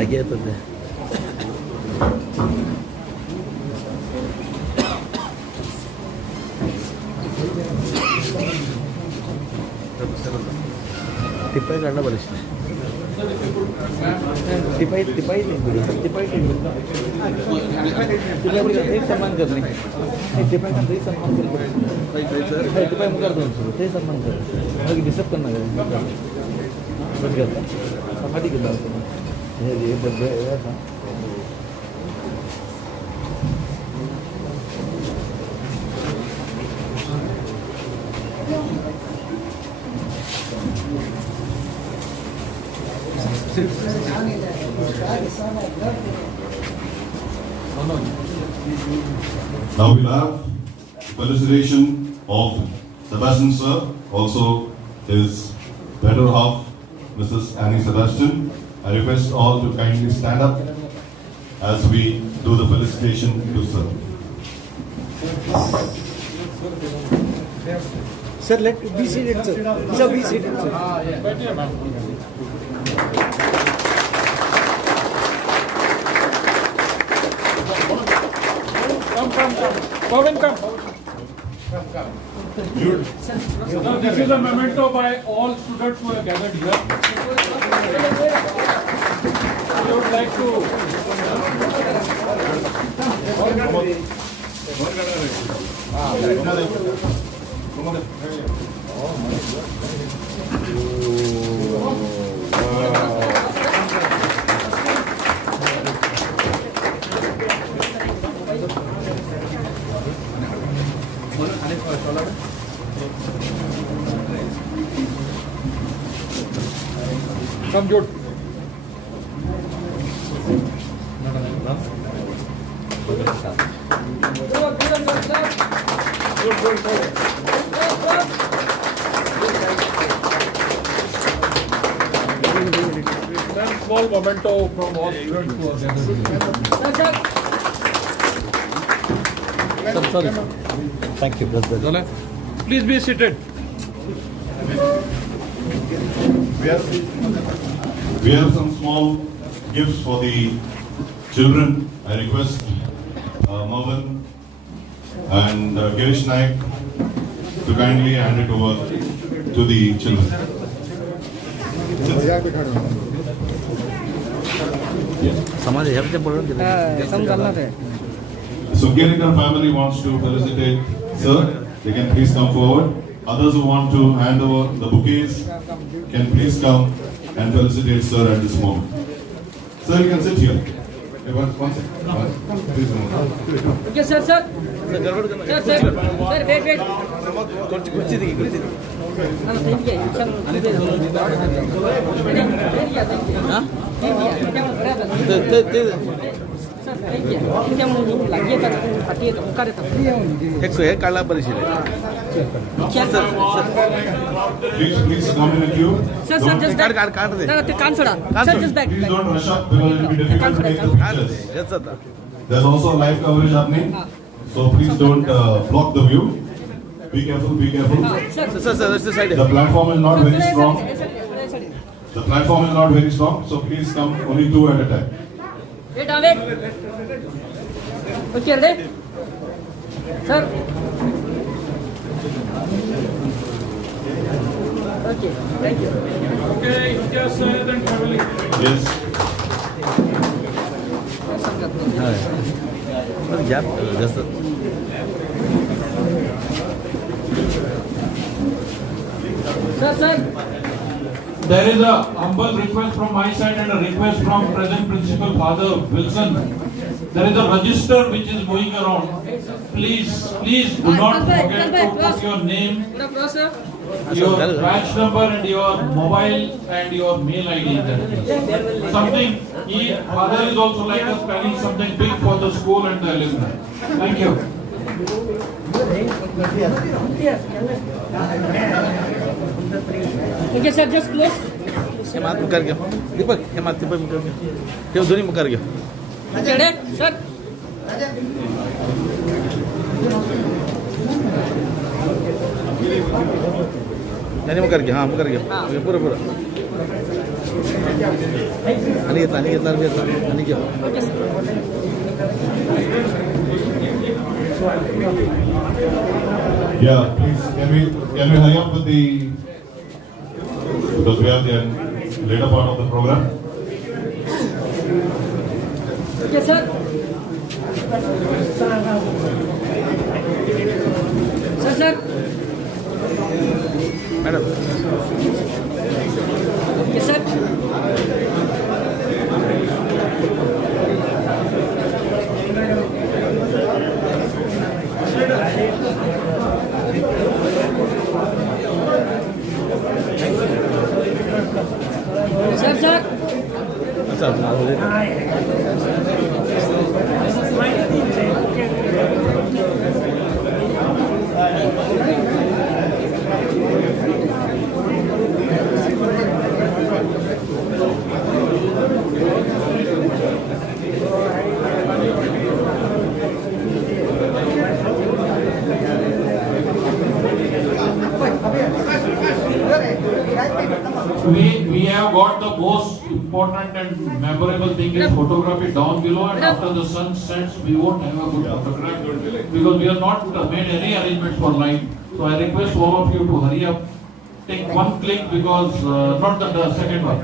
Lagi apa tu? Tipai karena baris. Tipai ni boleh. Tipai boleh. Ini saman kerni. Tipai kan ini saman kerni. Tipai muka tu. Ini saman kerni. Lagi disap kan lagi. Bergerak. Sama di kedai. Ini dia bergerak ya. Now we'll have felicitation of Sebastian sir, also his better half, Mrs. Annie Sebastian. I request all to kindly stand up as we do the felicitation to sir. Sir, let be seated, sir. Sir, be seated, sir. Come. Pawan, come. Now, this is a memento by all students who have gathered here. I would like to. Come, Jude. One small memento from all students who are gathered. Sorry. Thank you, brother. Please be seated. We have some small gifts for the children. I request Marvin and Girish Naik to kindly hand it over to the children. Samaj hai jab bolo Sukirikar family wants to felicitate sir. They can please come forward. Others who want to hand over the bouquets can please come and felicitate sir at this moment. Sir, you can sit here. Hey, one second. Please move. Okay, sir. Sir, wait. Please come in a queue. Sir, just back. Sir, just back. Please don't rush up because it will be difficult to take the pictures. Yes, sir. There's also live coverage happening, so please don't block the view. Be careful, be careful. Sir, that's the side. The platform is not very strong. The platform is not very strong, so please come only two at a time. Wait, wait. Okay, ready? Sir. Okay, thank you. Okay, just then traveling. Yes. Gap, just Sir. There is a humble request from my side and a request from present principal Father Wilson. There is a register which is going around. Please do not forget to put your name, your batch number and your mobile and your mail ID in there. Something, Father is also like us planning something big for the school and the alumni. Thank you. Okay, sir, just close. Hemat mukar gyo. Deepak, hemat mukar gyo. Teo doni mukar gyo. Okay, ready? Sir. Yani mukar gyo, mukar gyo. Pura. Ani gyo. Okay, sir. Yeah, please, can we hurry up with because we are the later part of the program. Okay, sir. Sir. Madam. Okay, sir. Sir. We have got the most important and memorable thing is photography down below, and after the sun sets we won't have a good photograph because we have not made any arrangements for light. So I request all of you to hurry up, take one click because not the second one.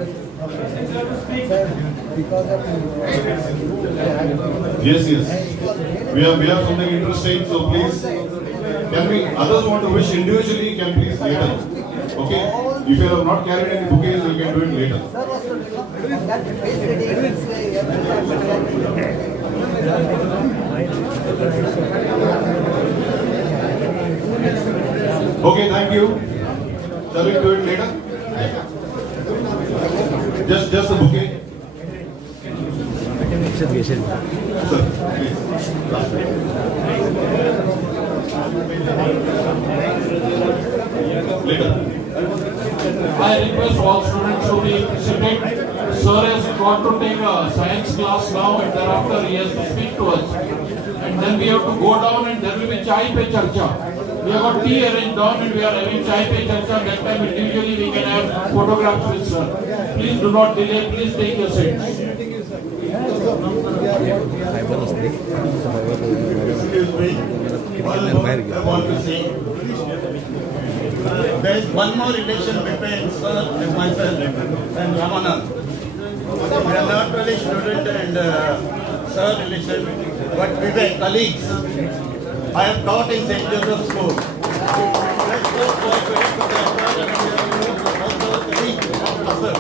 Yes. We have something interesting, so please, can we, others want to wish individually, can please later. Okay? If you have not carried any bouquets, you can do it later. Okay, thank you. Shall we do it later? Just a bouquet. Sir, please. Later. I request all students to be seated. Sir has got to take a science class now and thereafter he has to speak to us. And then we have to go down and there will be chai pe charcha. We have got tea arranged down and we are having chai pe charcha. That time individually we can have photographs with sir. Please do not delay. Please take your seats. Excuse me. I want to say there is one more relation between sir and myself and Ramanand. We are not really student and sir relation, but we were colleagues. I have taught in St. Joseph School. Let's go cooperate with the also colleague of sir.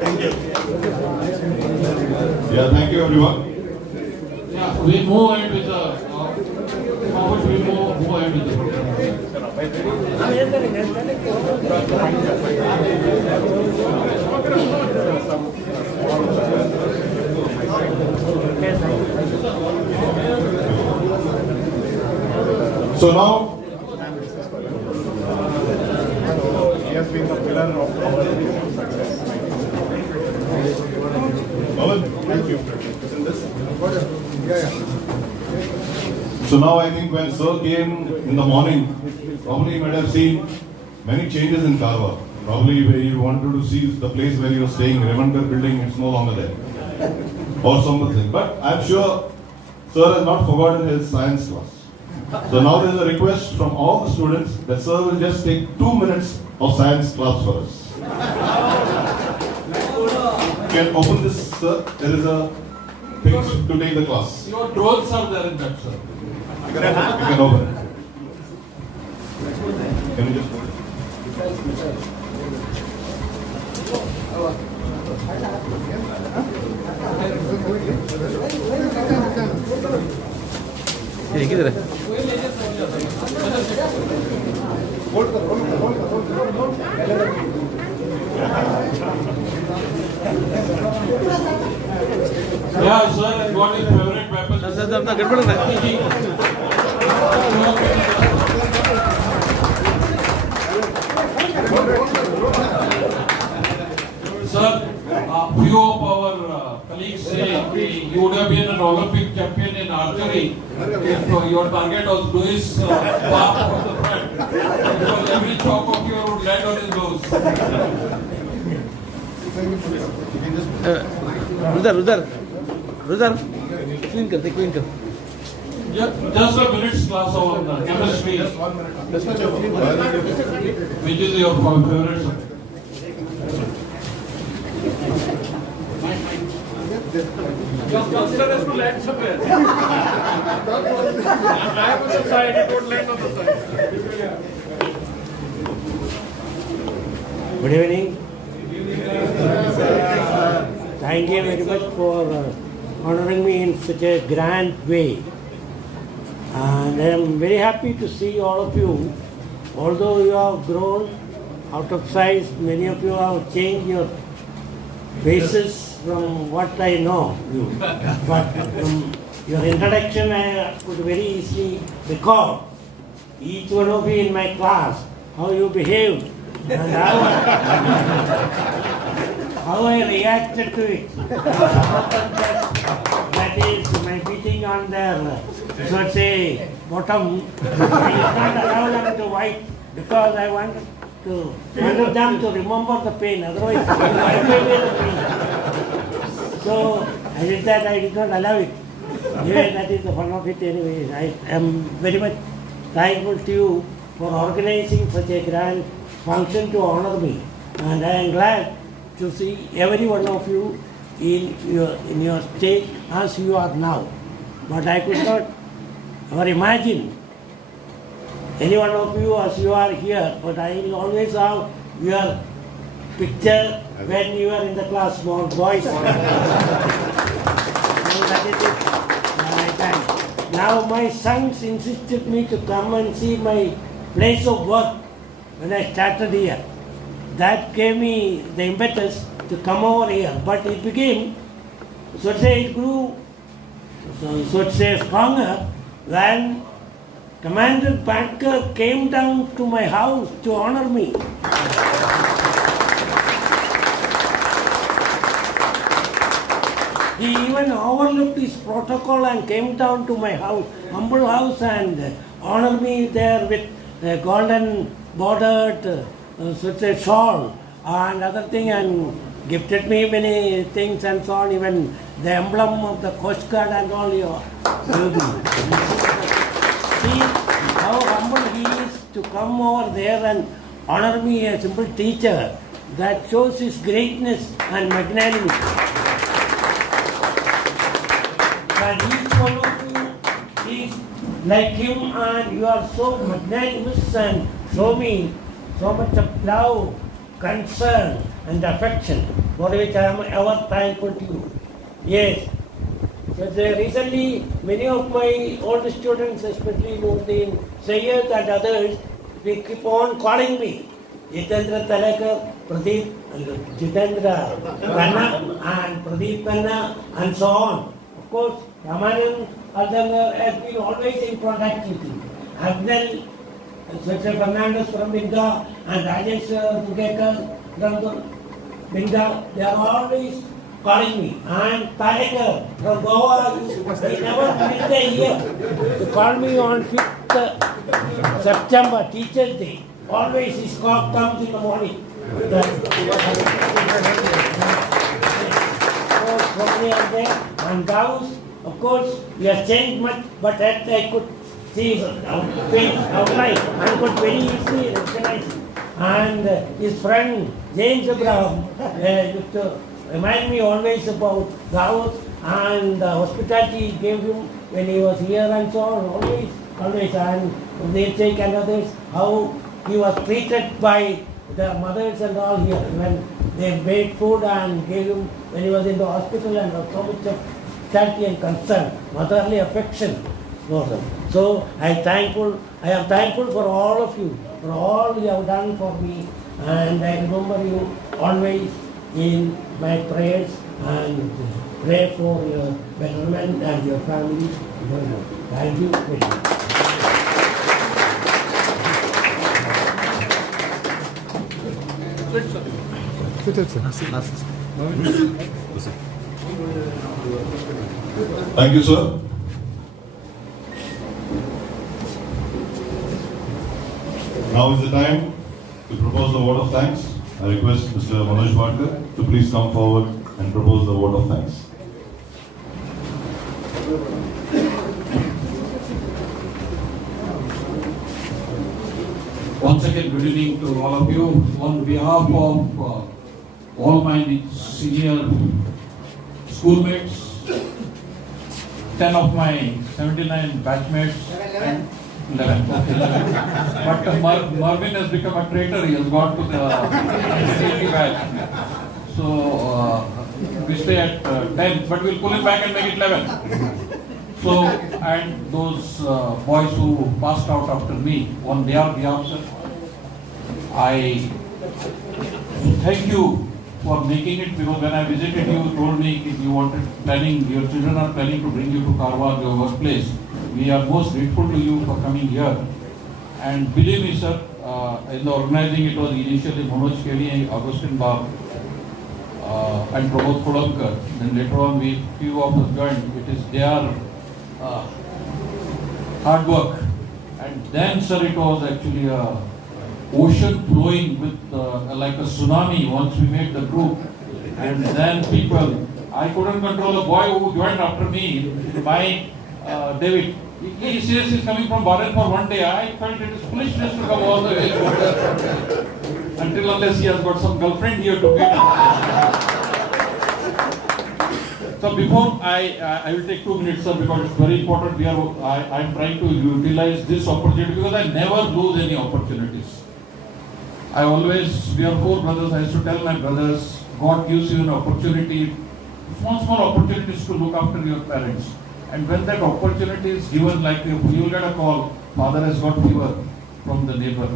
Thank you. Yeah, thank you everyone. Yeah, we move ahead with the forward. We move ahead with the program. So now, He has been the pillar of our success. Thank you. Isn't this? So now I think when Sir came in the morning, probably you might have seen many changes in Karwar. Probably where you wanted to see the place where you were staying, Revankar building, it's no longer there. Or something. But I'm sure Sir has not forgotten his science class. So now there is a request from all the students that Sir will just take 2 minutes of science class for us. You can open this, Sir. There is a thing to take the class. Your drones are there in that, sir. You can open it. Can you just hold it? किधर है Yeah, sir, what is favorite weapon? Sir अपना गड़बड़ है Sir, few of our colleagues say you would have been an Olympic champion in archery if your target was Louis Park on the front. Because every chop of yours would land on his nose. रुदर clean कर Just a minute's class on chemistry. Which is your favorite subject? Your cluster has to land somewhere. I am on the side, it won't land on the side. Good evening. Thank you very much for honoring me in such a grand way. And I am very happy to see all of you. Although you have grown out of size, many of you have changed your faces from what I know you. But from your introduction, I could very easily recall each one of you in my class, how you behaved and how I reacted to it. That is my beating on their, so to say, bottom. I did not allow them to wipe because I wanted them to remember the pain. Otherwise, I wipe away the pain. So I did that. I did not allow it. Anyway, that is the fun of it. Anyway, I am very much thankful to you for organizing such a grand function to honor me, and I am glad to see every one of you in your state as you are now. But I could not ever imagine any one of you as you are here, but I will always have your picture when you are in the class, small boys. So that is it. Now my sons insisted me to come and see my place of work when I started here. That gave me the impetus to come over here. But it became, so to say, it grew, so to say, stronger when Commander Banker came down to my house to honor me. He even overlooked his protocol and came down to my house, humble house, and honored me there with a golden bordered such a shawl and other thing, and gifted me many things and so on, even the emblem of the Coast Guard and all. See how humble he is to come over there and honor me, a simple teacher. That shows his greatness and magnanimity. And each one of you is like him, and you are so magnanimous and show me so much of love, concern and affection, for which I am ever thankful to you. Yes, but recently many of my old students, especially Nurdin, Sayyid and others, they keep on calling me Jitendra Talekar, Pradeep, Jitendra Khanna and Pradeep Khanna and so on. Of course, Ramanand Adamar has been always in contact with me. Abdel Fernandez from Bengal and Rajesh Dugekar from Bengal, they are always calling me. And Talekar from Goa, he never missed a year to call me on 5th September, Teachers' Day. Always his car comes in the morning. So many are there. And those, of course, we have changed much, but that I could see his face outline and could very easily recognize him. And his friend James Abraham used to remind me always about the house and the hospitality he gave him when he was here and so on, always. And they take and others, how he was treated by the mothers and all here when they made food and gave him when he was in the hospital, and so much of charity and concern, motherly affection for them. So I am thankful for all of you, for all you have done for me, and I remember you always in my prayers and pray for your betterment and your family. Thank you very much. Thank you, sir. Now is the time to propose the vote of thanks. I request Mr. Manoj Bhatkar to please come forward and propose the vote of thanks. Once again, good evening to all of you. On behalf of all my senior schoolmates, 10 of my 79 batchmates, and 11. But Marvin has become a traitor. He has gone to the 80 batch. So we stay at 10, but we'll pull him back and make it 11. So, and those boys who passed out after me, on their behalf, sir, I thank you for making it, because when I visited you, you told me if you wanted planning, your children are planning to bring you to Karwar, your workplace. We are most grateful to you for coming here. And believe me, sir, in the organizing, it was initially Manoj Kelly, Augustine Bab, and Pramod Kodamkar. Then later on, few of us joined. It is their hard work. And then, sir, it was actually a ocean flowing with like a tsunami once we made the group. And then people, I couldn't control a boy who joined after me, my David. He says he's coming from Bahrain for one day. I felt it is foolishness to come all the way until unless he has got some girlfriend here to meet. So before I will take 2 minutes, sir, because it's very important. I am trying to utilize this opportunity because I never lose any opportunities. We are 4 brothers. I used to tell my brothers, God gives you an opportunity, small opportunities to look after your parents. And when that opportunity is given, like you will get a call, father has got fever from the neighbor.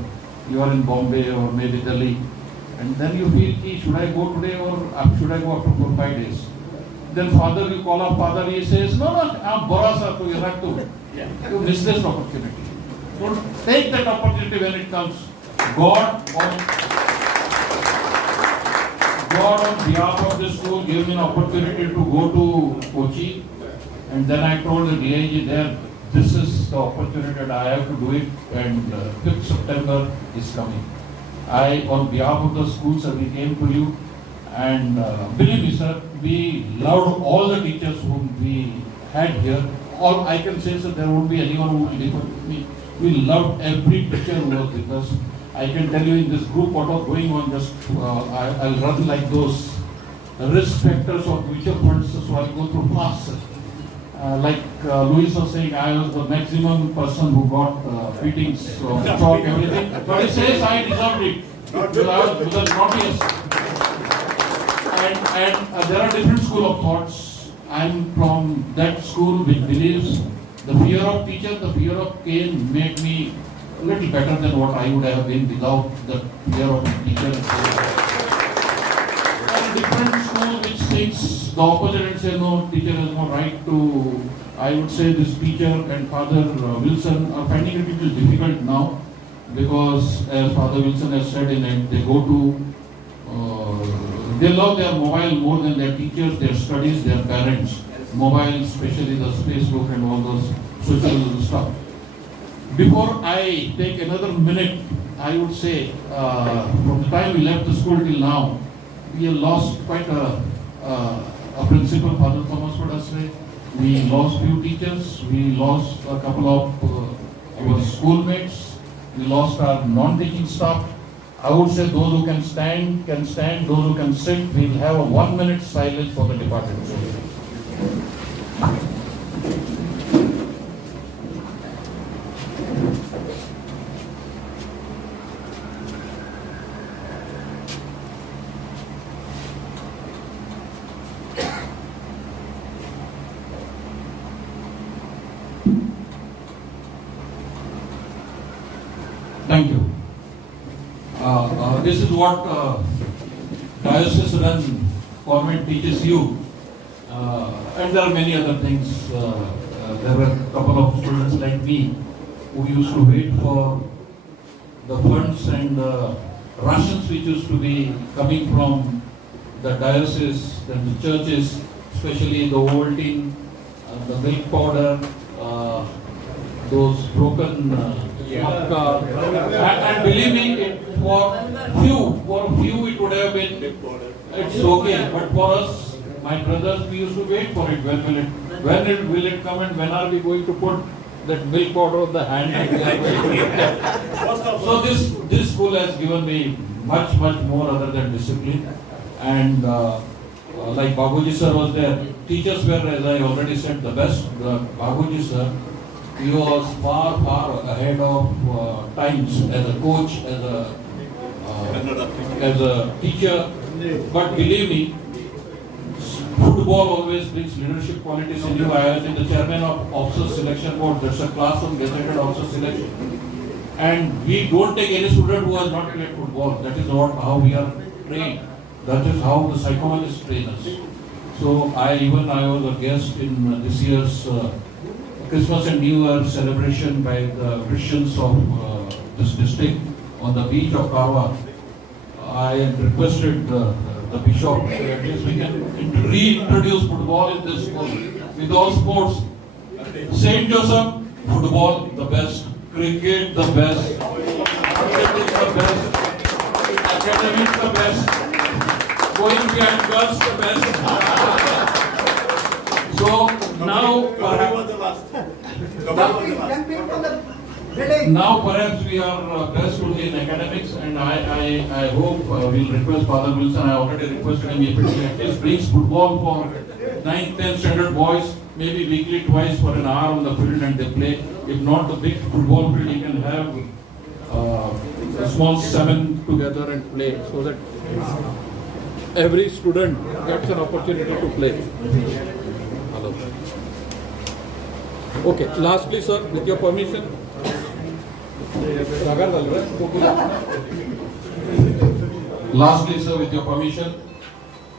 You are in Bombay or maybe Delhi. And then you feel, should I go today or should I go after 4 or 5 days? Then father, you call up father, he says, no, I'm Borasa, so you have to. You miss this opportunity. So take that opportunity when it comes. God on behalf of the school gave me an opportunity to go to Kochi, and then I told the DIG there, this is the opportunity that I have to do it, and 5th September is coming. On behalf of the school, sir, we came to you, and believe me, sir, we loved all the teachers whom we had here. All I can say, sir, there won't be anyone who will differ with me. We loved every teacher who was with us. I can tell you in this group what was going on, just I'll run like those risk factors of mutual funds, so I'll go through fast. Like Louis was saying, I was the maximum person who got beatings, chalk, everything. But he says I deserved it because I was the naughtiest. And there are different school of thoughts. I'm from that school which believes the fear of teacher, the fear of cane made me a little better than what I would have been without the fear of teacher. And different school which thinks the opposite and say no, teacher has no right to. I would say this teacher and Father Wilson are finding it a little difficult now because, as Father Wilson has said in it, they go to, they love their mobile more than their teachers, their studies, their parents. Mobile, especially the Facebook and all those social stuff. Before I take another minute, I would say from the time we left the school till now, we have lost quite a principal, Father Thomas would say. We lost few teachers, we lost a couple of our schoolmates, we lost our non-teaching staff. I would say those who can stand, those who can sit. We'll have a 1 minute silence for the departed soldiers. Thank you. This is what diocese run convent teaches you, and there are many other things. There were a couple of students like me who used to wait for the funds and rations which used to be coming from the diocese, then the churches, especially the Ovaltine, the milk powder, those broken makka, and believe me, for few it would have been, it's okay, but for us, my brothers, we used to wait for it. When will it come, and when are we going to put that milk powder on the hand? So this school has given me much more other than discipline, and like Babuji sir was there, teachers were, as I already said, the best. Babuji sir, he was far ahead of times as a coach, as a teacher. But believe me, football always brings leadership qualities in you. I was the chairman of officer selection board. That's a classroom gazetted officer selection, and we don't take any student who has not played football. That is not how we are trained. That is how the psychologists train us. So I was a guest in this year's Christmas and New Year celebration by the Christians of this district on the beach of Karwar. I requested the bishop that at least we can reintroduce football in this school with all sports. Saint Joseph, football the best, cricket the best, athletics the best, academics the best, going behind girls the best. So now perhaps we are best only in academics, and I hope we'll request Father Wilson. I already requested him if he at least brings football for 9th, 10th standard boys, maybe weekly twice for an hour on the field and they play. If not the big football field, he can have a small 7 together and play, so that every student gets an opportunity to play. Hello. Okay, lastly sir, with your permission. Lastly, sir, with your permission,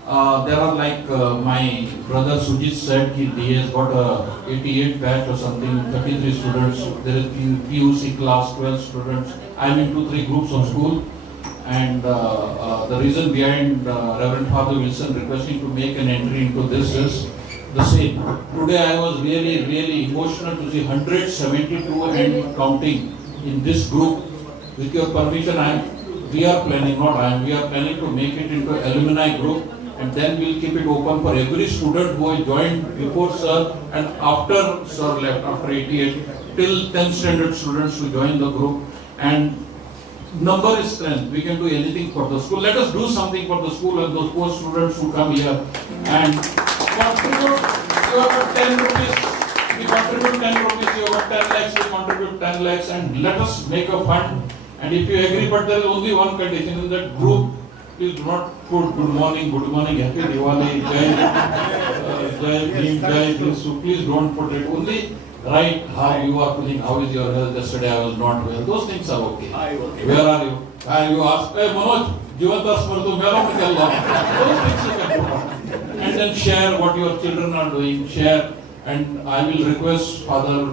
there are like my brother Sujit said, he has got a 88 batch or something, 33 students. There is PUC class, 12 students. I am in 2-3 groups of school, and the reason behind Reverend Father Wilson requesting to make an entry into this is the same. Today I was really emotional to see 172 and counting in this group. With your permission, we are planning to make it into alumni group, and then we'll keep it open for every student who has joined before sir and after sir left, after 88, till 10th standard students to join the group. And number is strength. We can do anything for the school. Let us do something for the school and those poor students who come here and contribute. You have 10 rupees. We contribute 10 rupees, you have 10 lakhs, we contribute 10 lakhs, and let us make a fund. And if you agree, but there is only one condition in that group, please do not put good morning, happy Diwali, Jai Bhim, Jai Krisu. Please don't put it. Only write how you are feeling, how is your health, yesterday I was not well. Those things are okay. Where are you? And you ask, hey Manoj, Jivata Smartu, those things you can put on. And then share what your children are doing, share. And I will request Father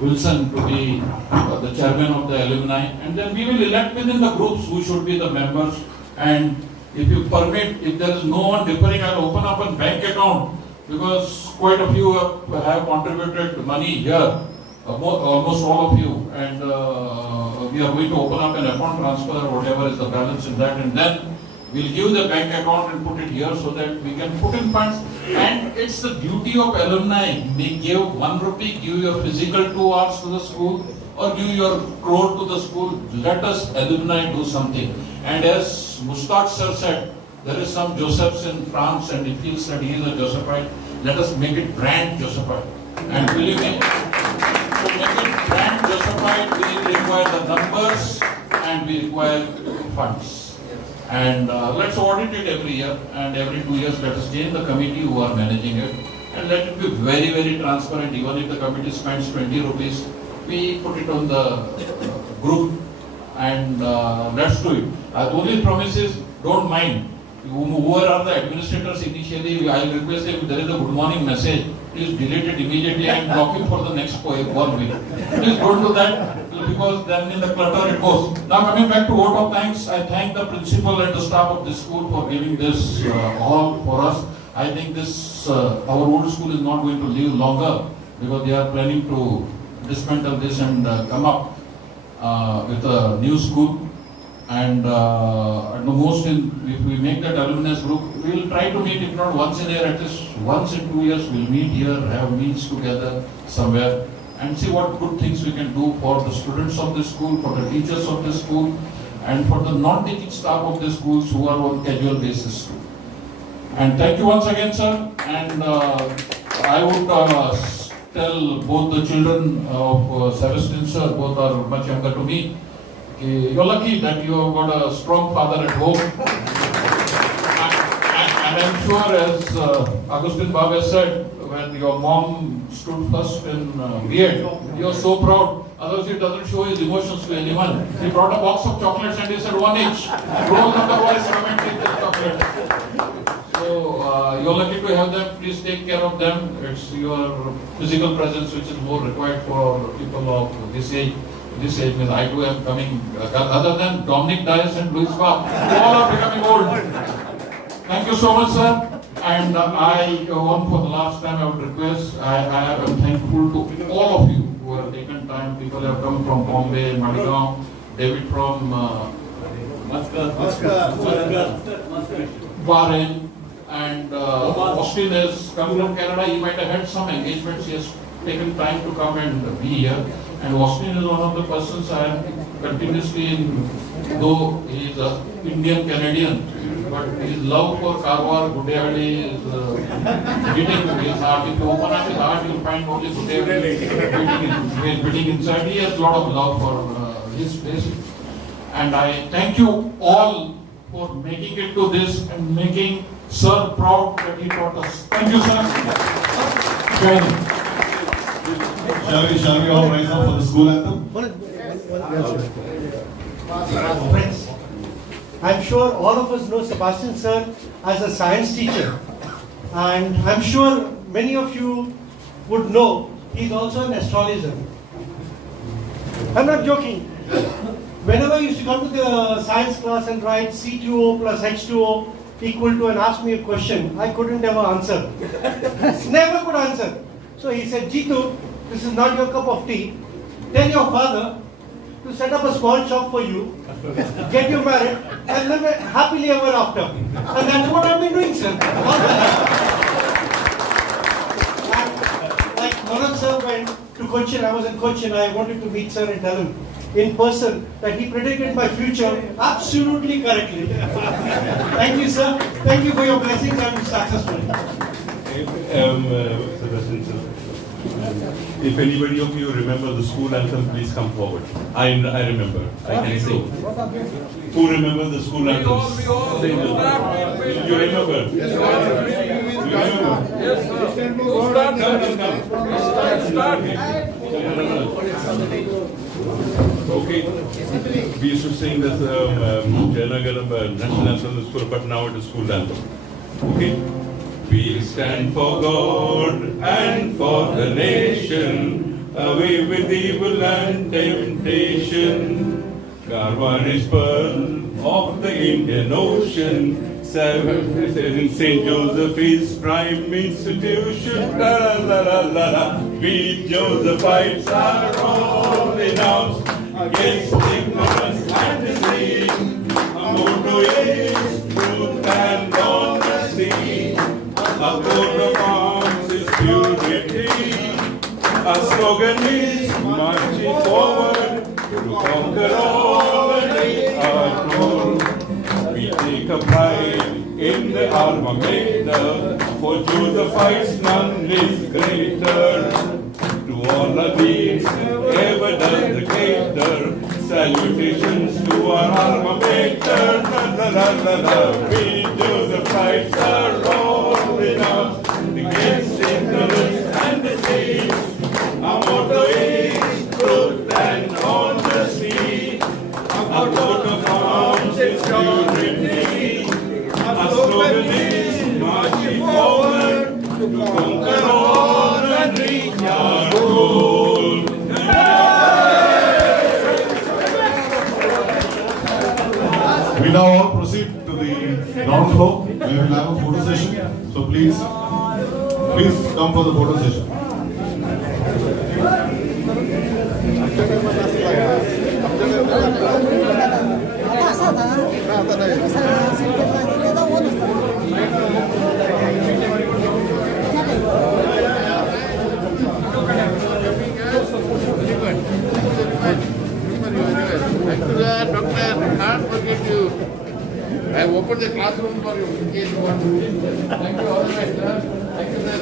Wilson to be the chairman of the alumni, and then we will elect within the groups who should be the members. And if you permit, if there is no one differing, I will open up a bank account, because quite a few have contributed money here almost all of you, and we are going to open up an account transfer, whatever is the balance in that, and then we'll give the bank account and put it here so that we can put in funds. And it's the duty of alumni. They give 1 rupee, give your physical 2 hours to the school, or give your crore to the school. Let us alumni do something. And as Mustaq sir said, there is some Josephs in France and he feels that he is a Josephite. Let us make it brand Josephite. And believe me, to make it brand Josephite, we require the numbers and we require funds. And let's audit it every year, and every 2 years let us change the committee who are managing it, and let it be very, very transparent. Even if the committee spends 20 rupees, we put it on the group, and let's do it. The only promise is, don't mind. Whoever are the administrators initially, I will request them if there is a good morning message, please delete it immediately and block it for the next 1 week. Please don't do that, because then in the clutter it goes. Now coming back to vote of thanks, I thank the principal and the staff of this school for giving this hall for us. I think this, our old school is not going to live longer, because they are planning to dismantle this and come up with a new school. And at the most, if we make that alumnus group, we will try to meet, if not once in a year, at least once in 2 years, we'll meet here, have meals together somewhere, and see what good things we can do for the students of this school, for the teachers of this school, and for the non-teaching staff of the schools who are on casual basis too. And thank you once again, sir. And I would tell both the children of Celestine, sir, both are much younger to me, you're lucky that you have got a strong father at home. And I'm sure, as Augustine Babe said, when your mom stood first in B.Ed, you're so proud. Otherwise, he doesn't show his emotions to anyone. He brought a box of chocolates and he said, 1 each. Roll number boys, come and take this chocolate. So, you're lucky to have them. Please take care of them. It's your physical presence which is more required for people of this age. This age means I too am coming, other than Dominic Dias and Louis Farr, all are becoming old. Thank you so much, sir. And I want for the last time I would request, I am thankful to all of you who have taken time. People have come from Bombay, Madigaon, David from Muscat, Bahrain, and Austin has come from Canada. He might have had some engagements. He has taken time to come and be here. And Austin is one of the persons I am continuously in, though he is an Indian Canadian, but his love for Karwar, Gudehali is beating his heart. If you open up his heart, you will find only Gudehali beating inside. He has a lot of love for his place. And I thank you all for making it to this and making Sir proud that he taught us. Thank you, sir. Shall we all rise up for the school anthem? Friends, I'm sure all of us know Sebastian sir as a science teacher, and I'm sure many of you would know he's also an astrologer. I'm not joking. Whenever I used to come to the science class and write C2O plus H2O equal to and ask me a question, I couldn't ever answer. Never could answer. So he said, Jitu, this is not your cup of tea. Tell your father to set up a small shop for you, get you married, and live happily ever after. And that's what I've been doing, sir. Like Manoj sir went to Cochin, I was in Cochin, I wanted to meet sir and tell him in person that he predicted my future absolutely correctly. Thank you, sir. Thank you for your blessings and successful. Sebastian, sir. If anybody of you remember the school anthem, please come forward. I remember. I can say. Who remembers the school anthem? You remember? Yes, you remember? Yes, sir. Okay. We used to sing this national anthem in school, but now it is school anthem. Okay. We stand for God and for the nation, away with evil and temptation. Karwar is pearl of the Indian Ocean, in St. Joseph's Prime Institution, la la la la la la. We Josephites are all renounced against ignorance and deceit. Our motto is truth and honesty. Our coat of arms is purity. Our slogan is marching forward to conquer all and make our goal. We take a pride in the alma mater, for Josephites none is greater. To all our needs, ever does the cater. Salutations to our alma mater. La la la la la. We Josephites are all renounced against ignorance and deceit. Our motto is truth and honesty. Our coat of arms is purity. Our slogan is marching forward to conquer all and reach our goal. We now all proceed to the ground floor where we will have a photo session. So please come for the photo session. Doctor, I can't forget you. I have opened the classroom for you in case you want to. Thank you all the best, sir. Thank you, sir.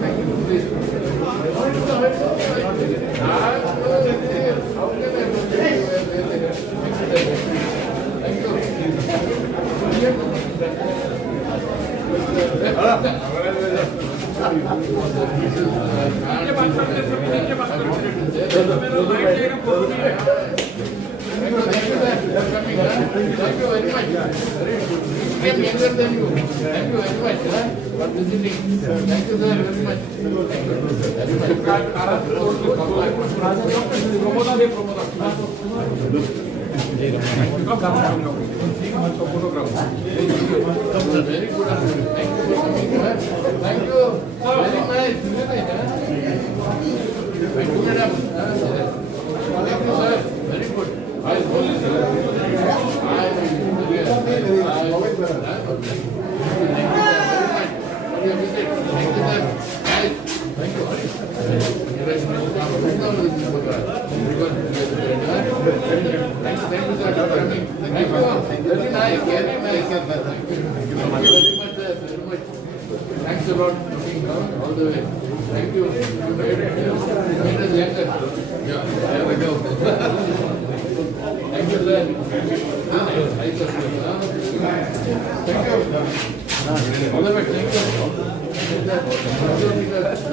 Thank you, please. Thank you very much. I am younger than you. Thank you very much for visiting. Thank you, sir, very much. Very good. Thank you for coming, sir. Thank you. Very nice. Thank you, madam. Thank you, sir. Very good. I will hold it, sir. Thanks a lot for coming down all the way. Thank you. You made us younger. Yeah, there we go. Thank you, sir. Thank you. Thank you. All the way. Thank you. Thank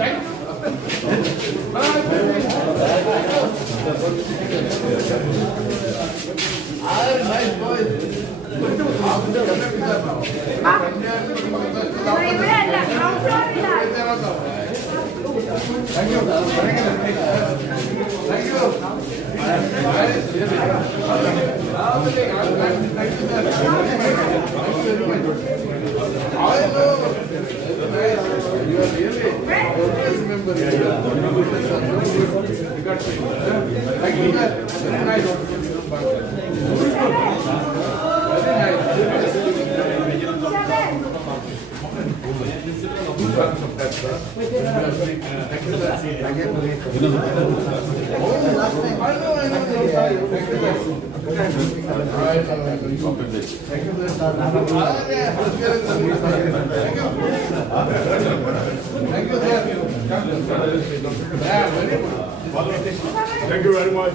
you. Nice boys. Thank you very much.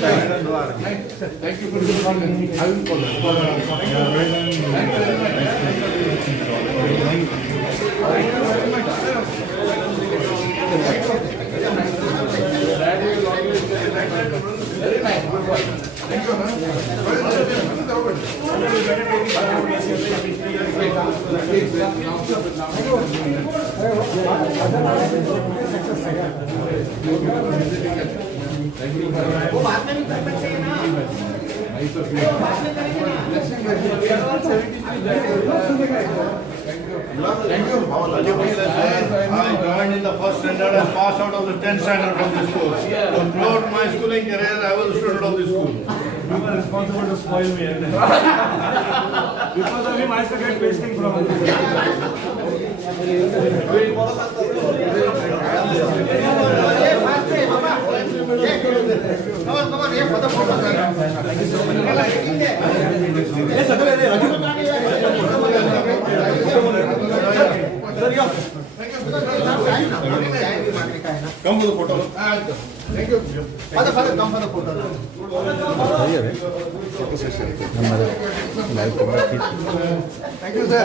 Thank you for the comment. I will call Very nice. Good work. Thank I joined in the first standard and passed out of the 10th standard from this school. So throughout my schooling career, I was a student of this school. You were responsible to spoil me. Because of him, I used to get pasting from Come on, here for the photo. Thank you so much. Come for the photo. Thank you. Father, come for the photo. Thank you, sir.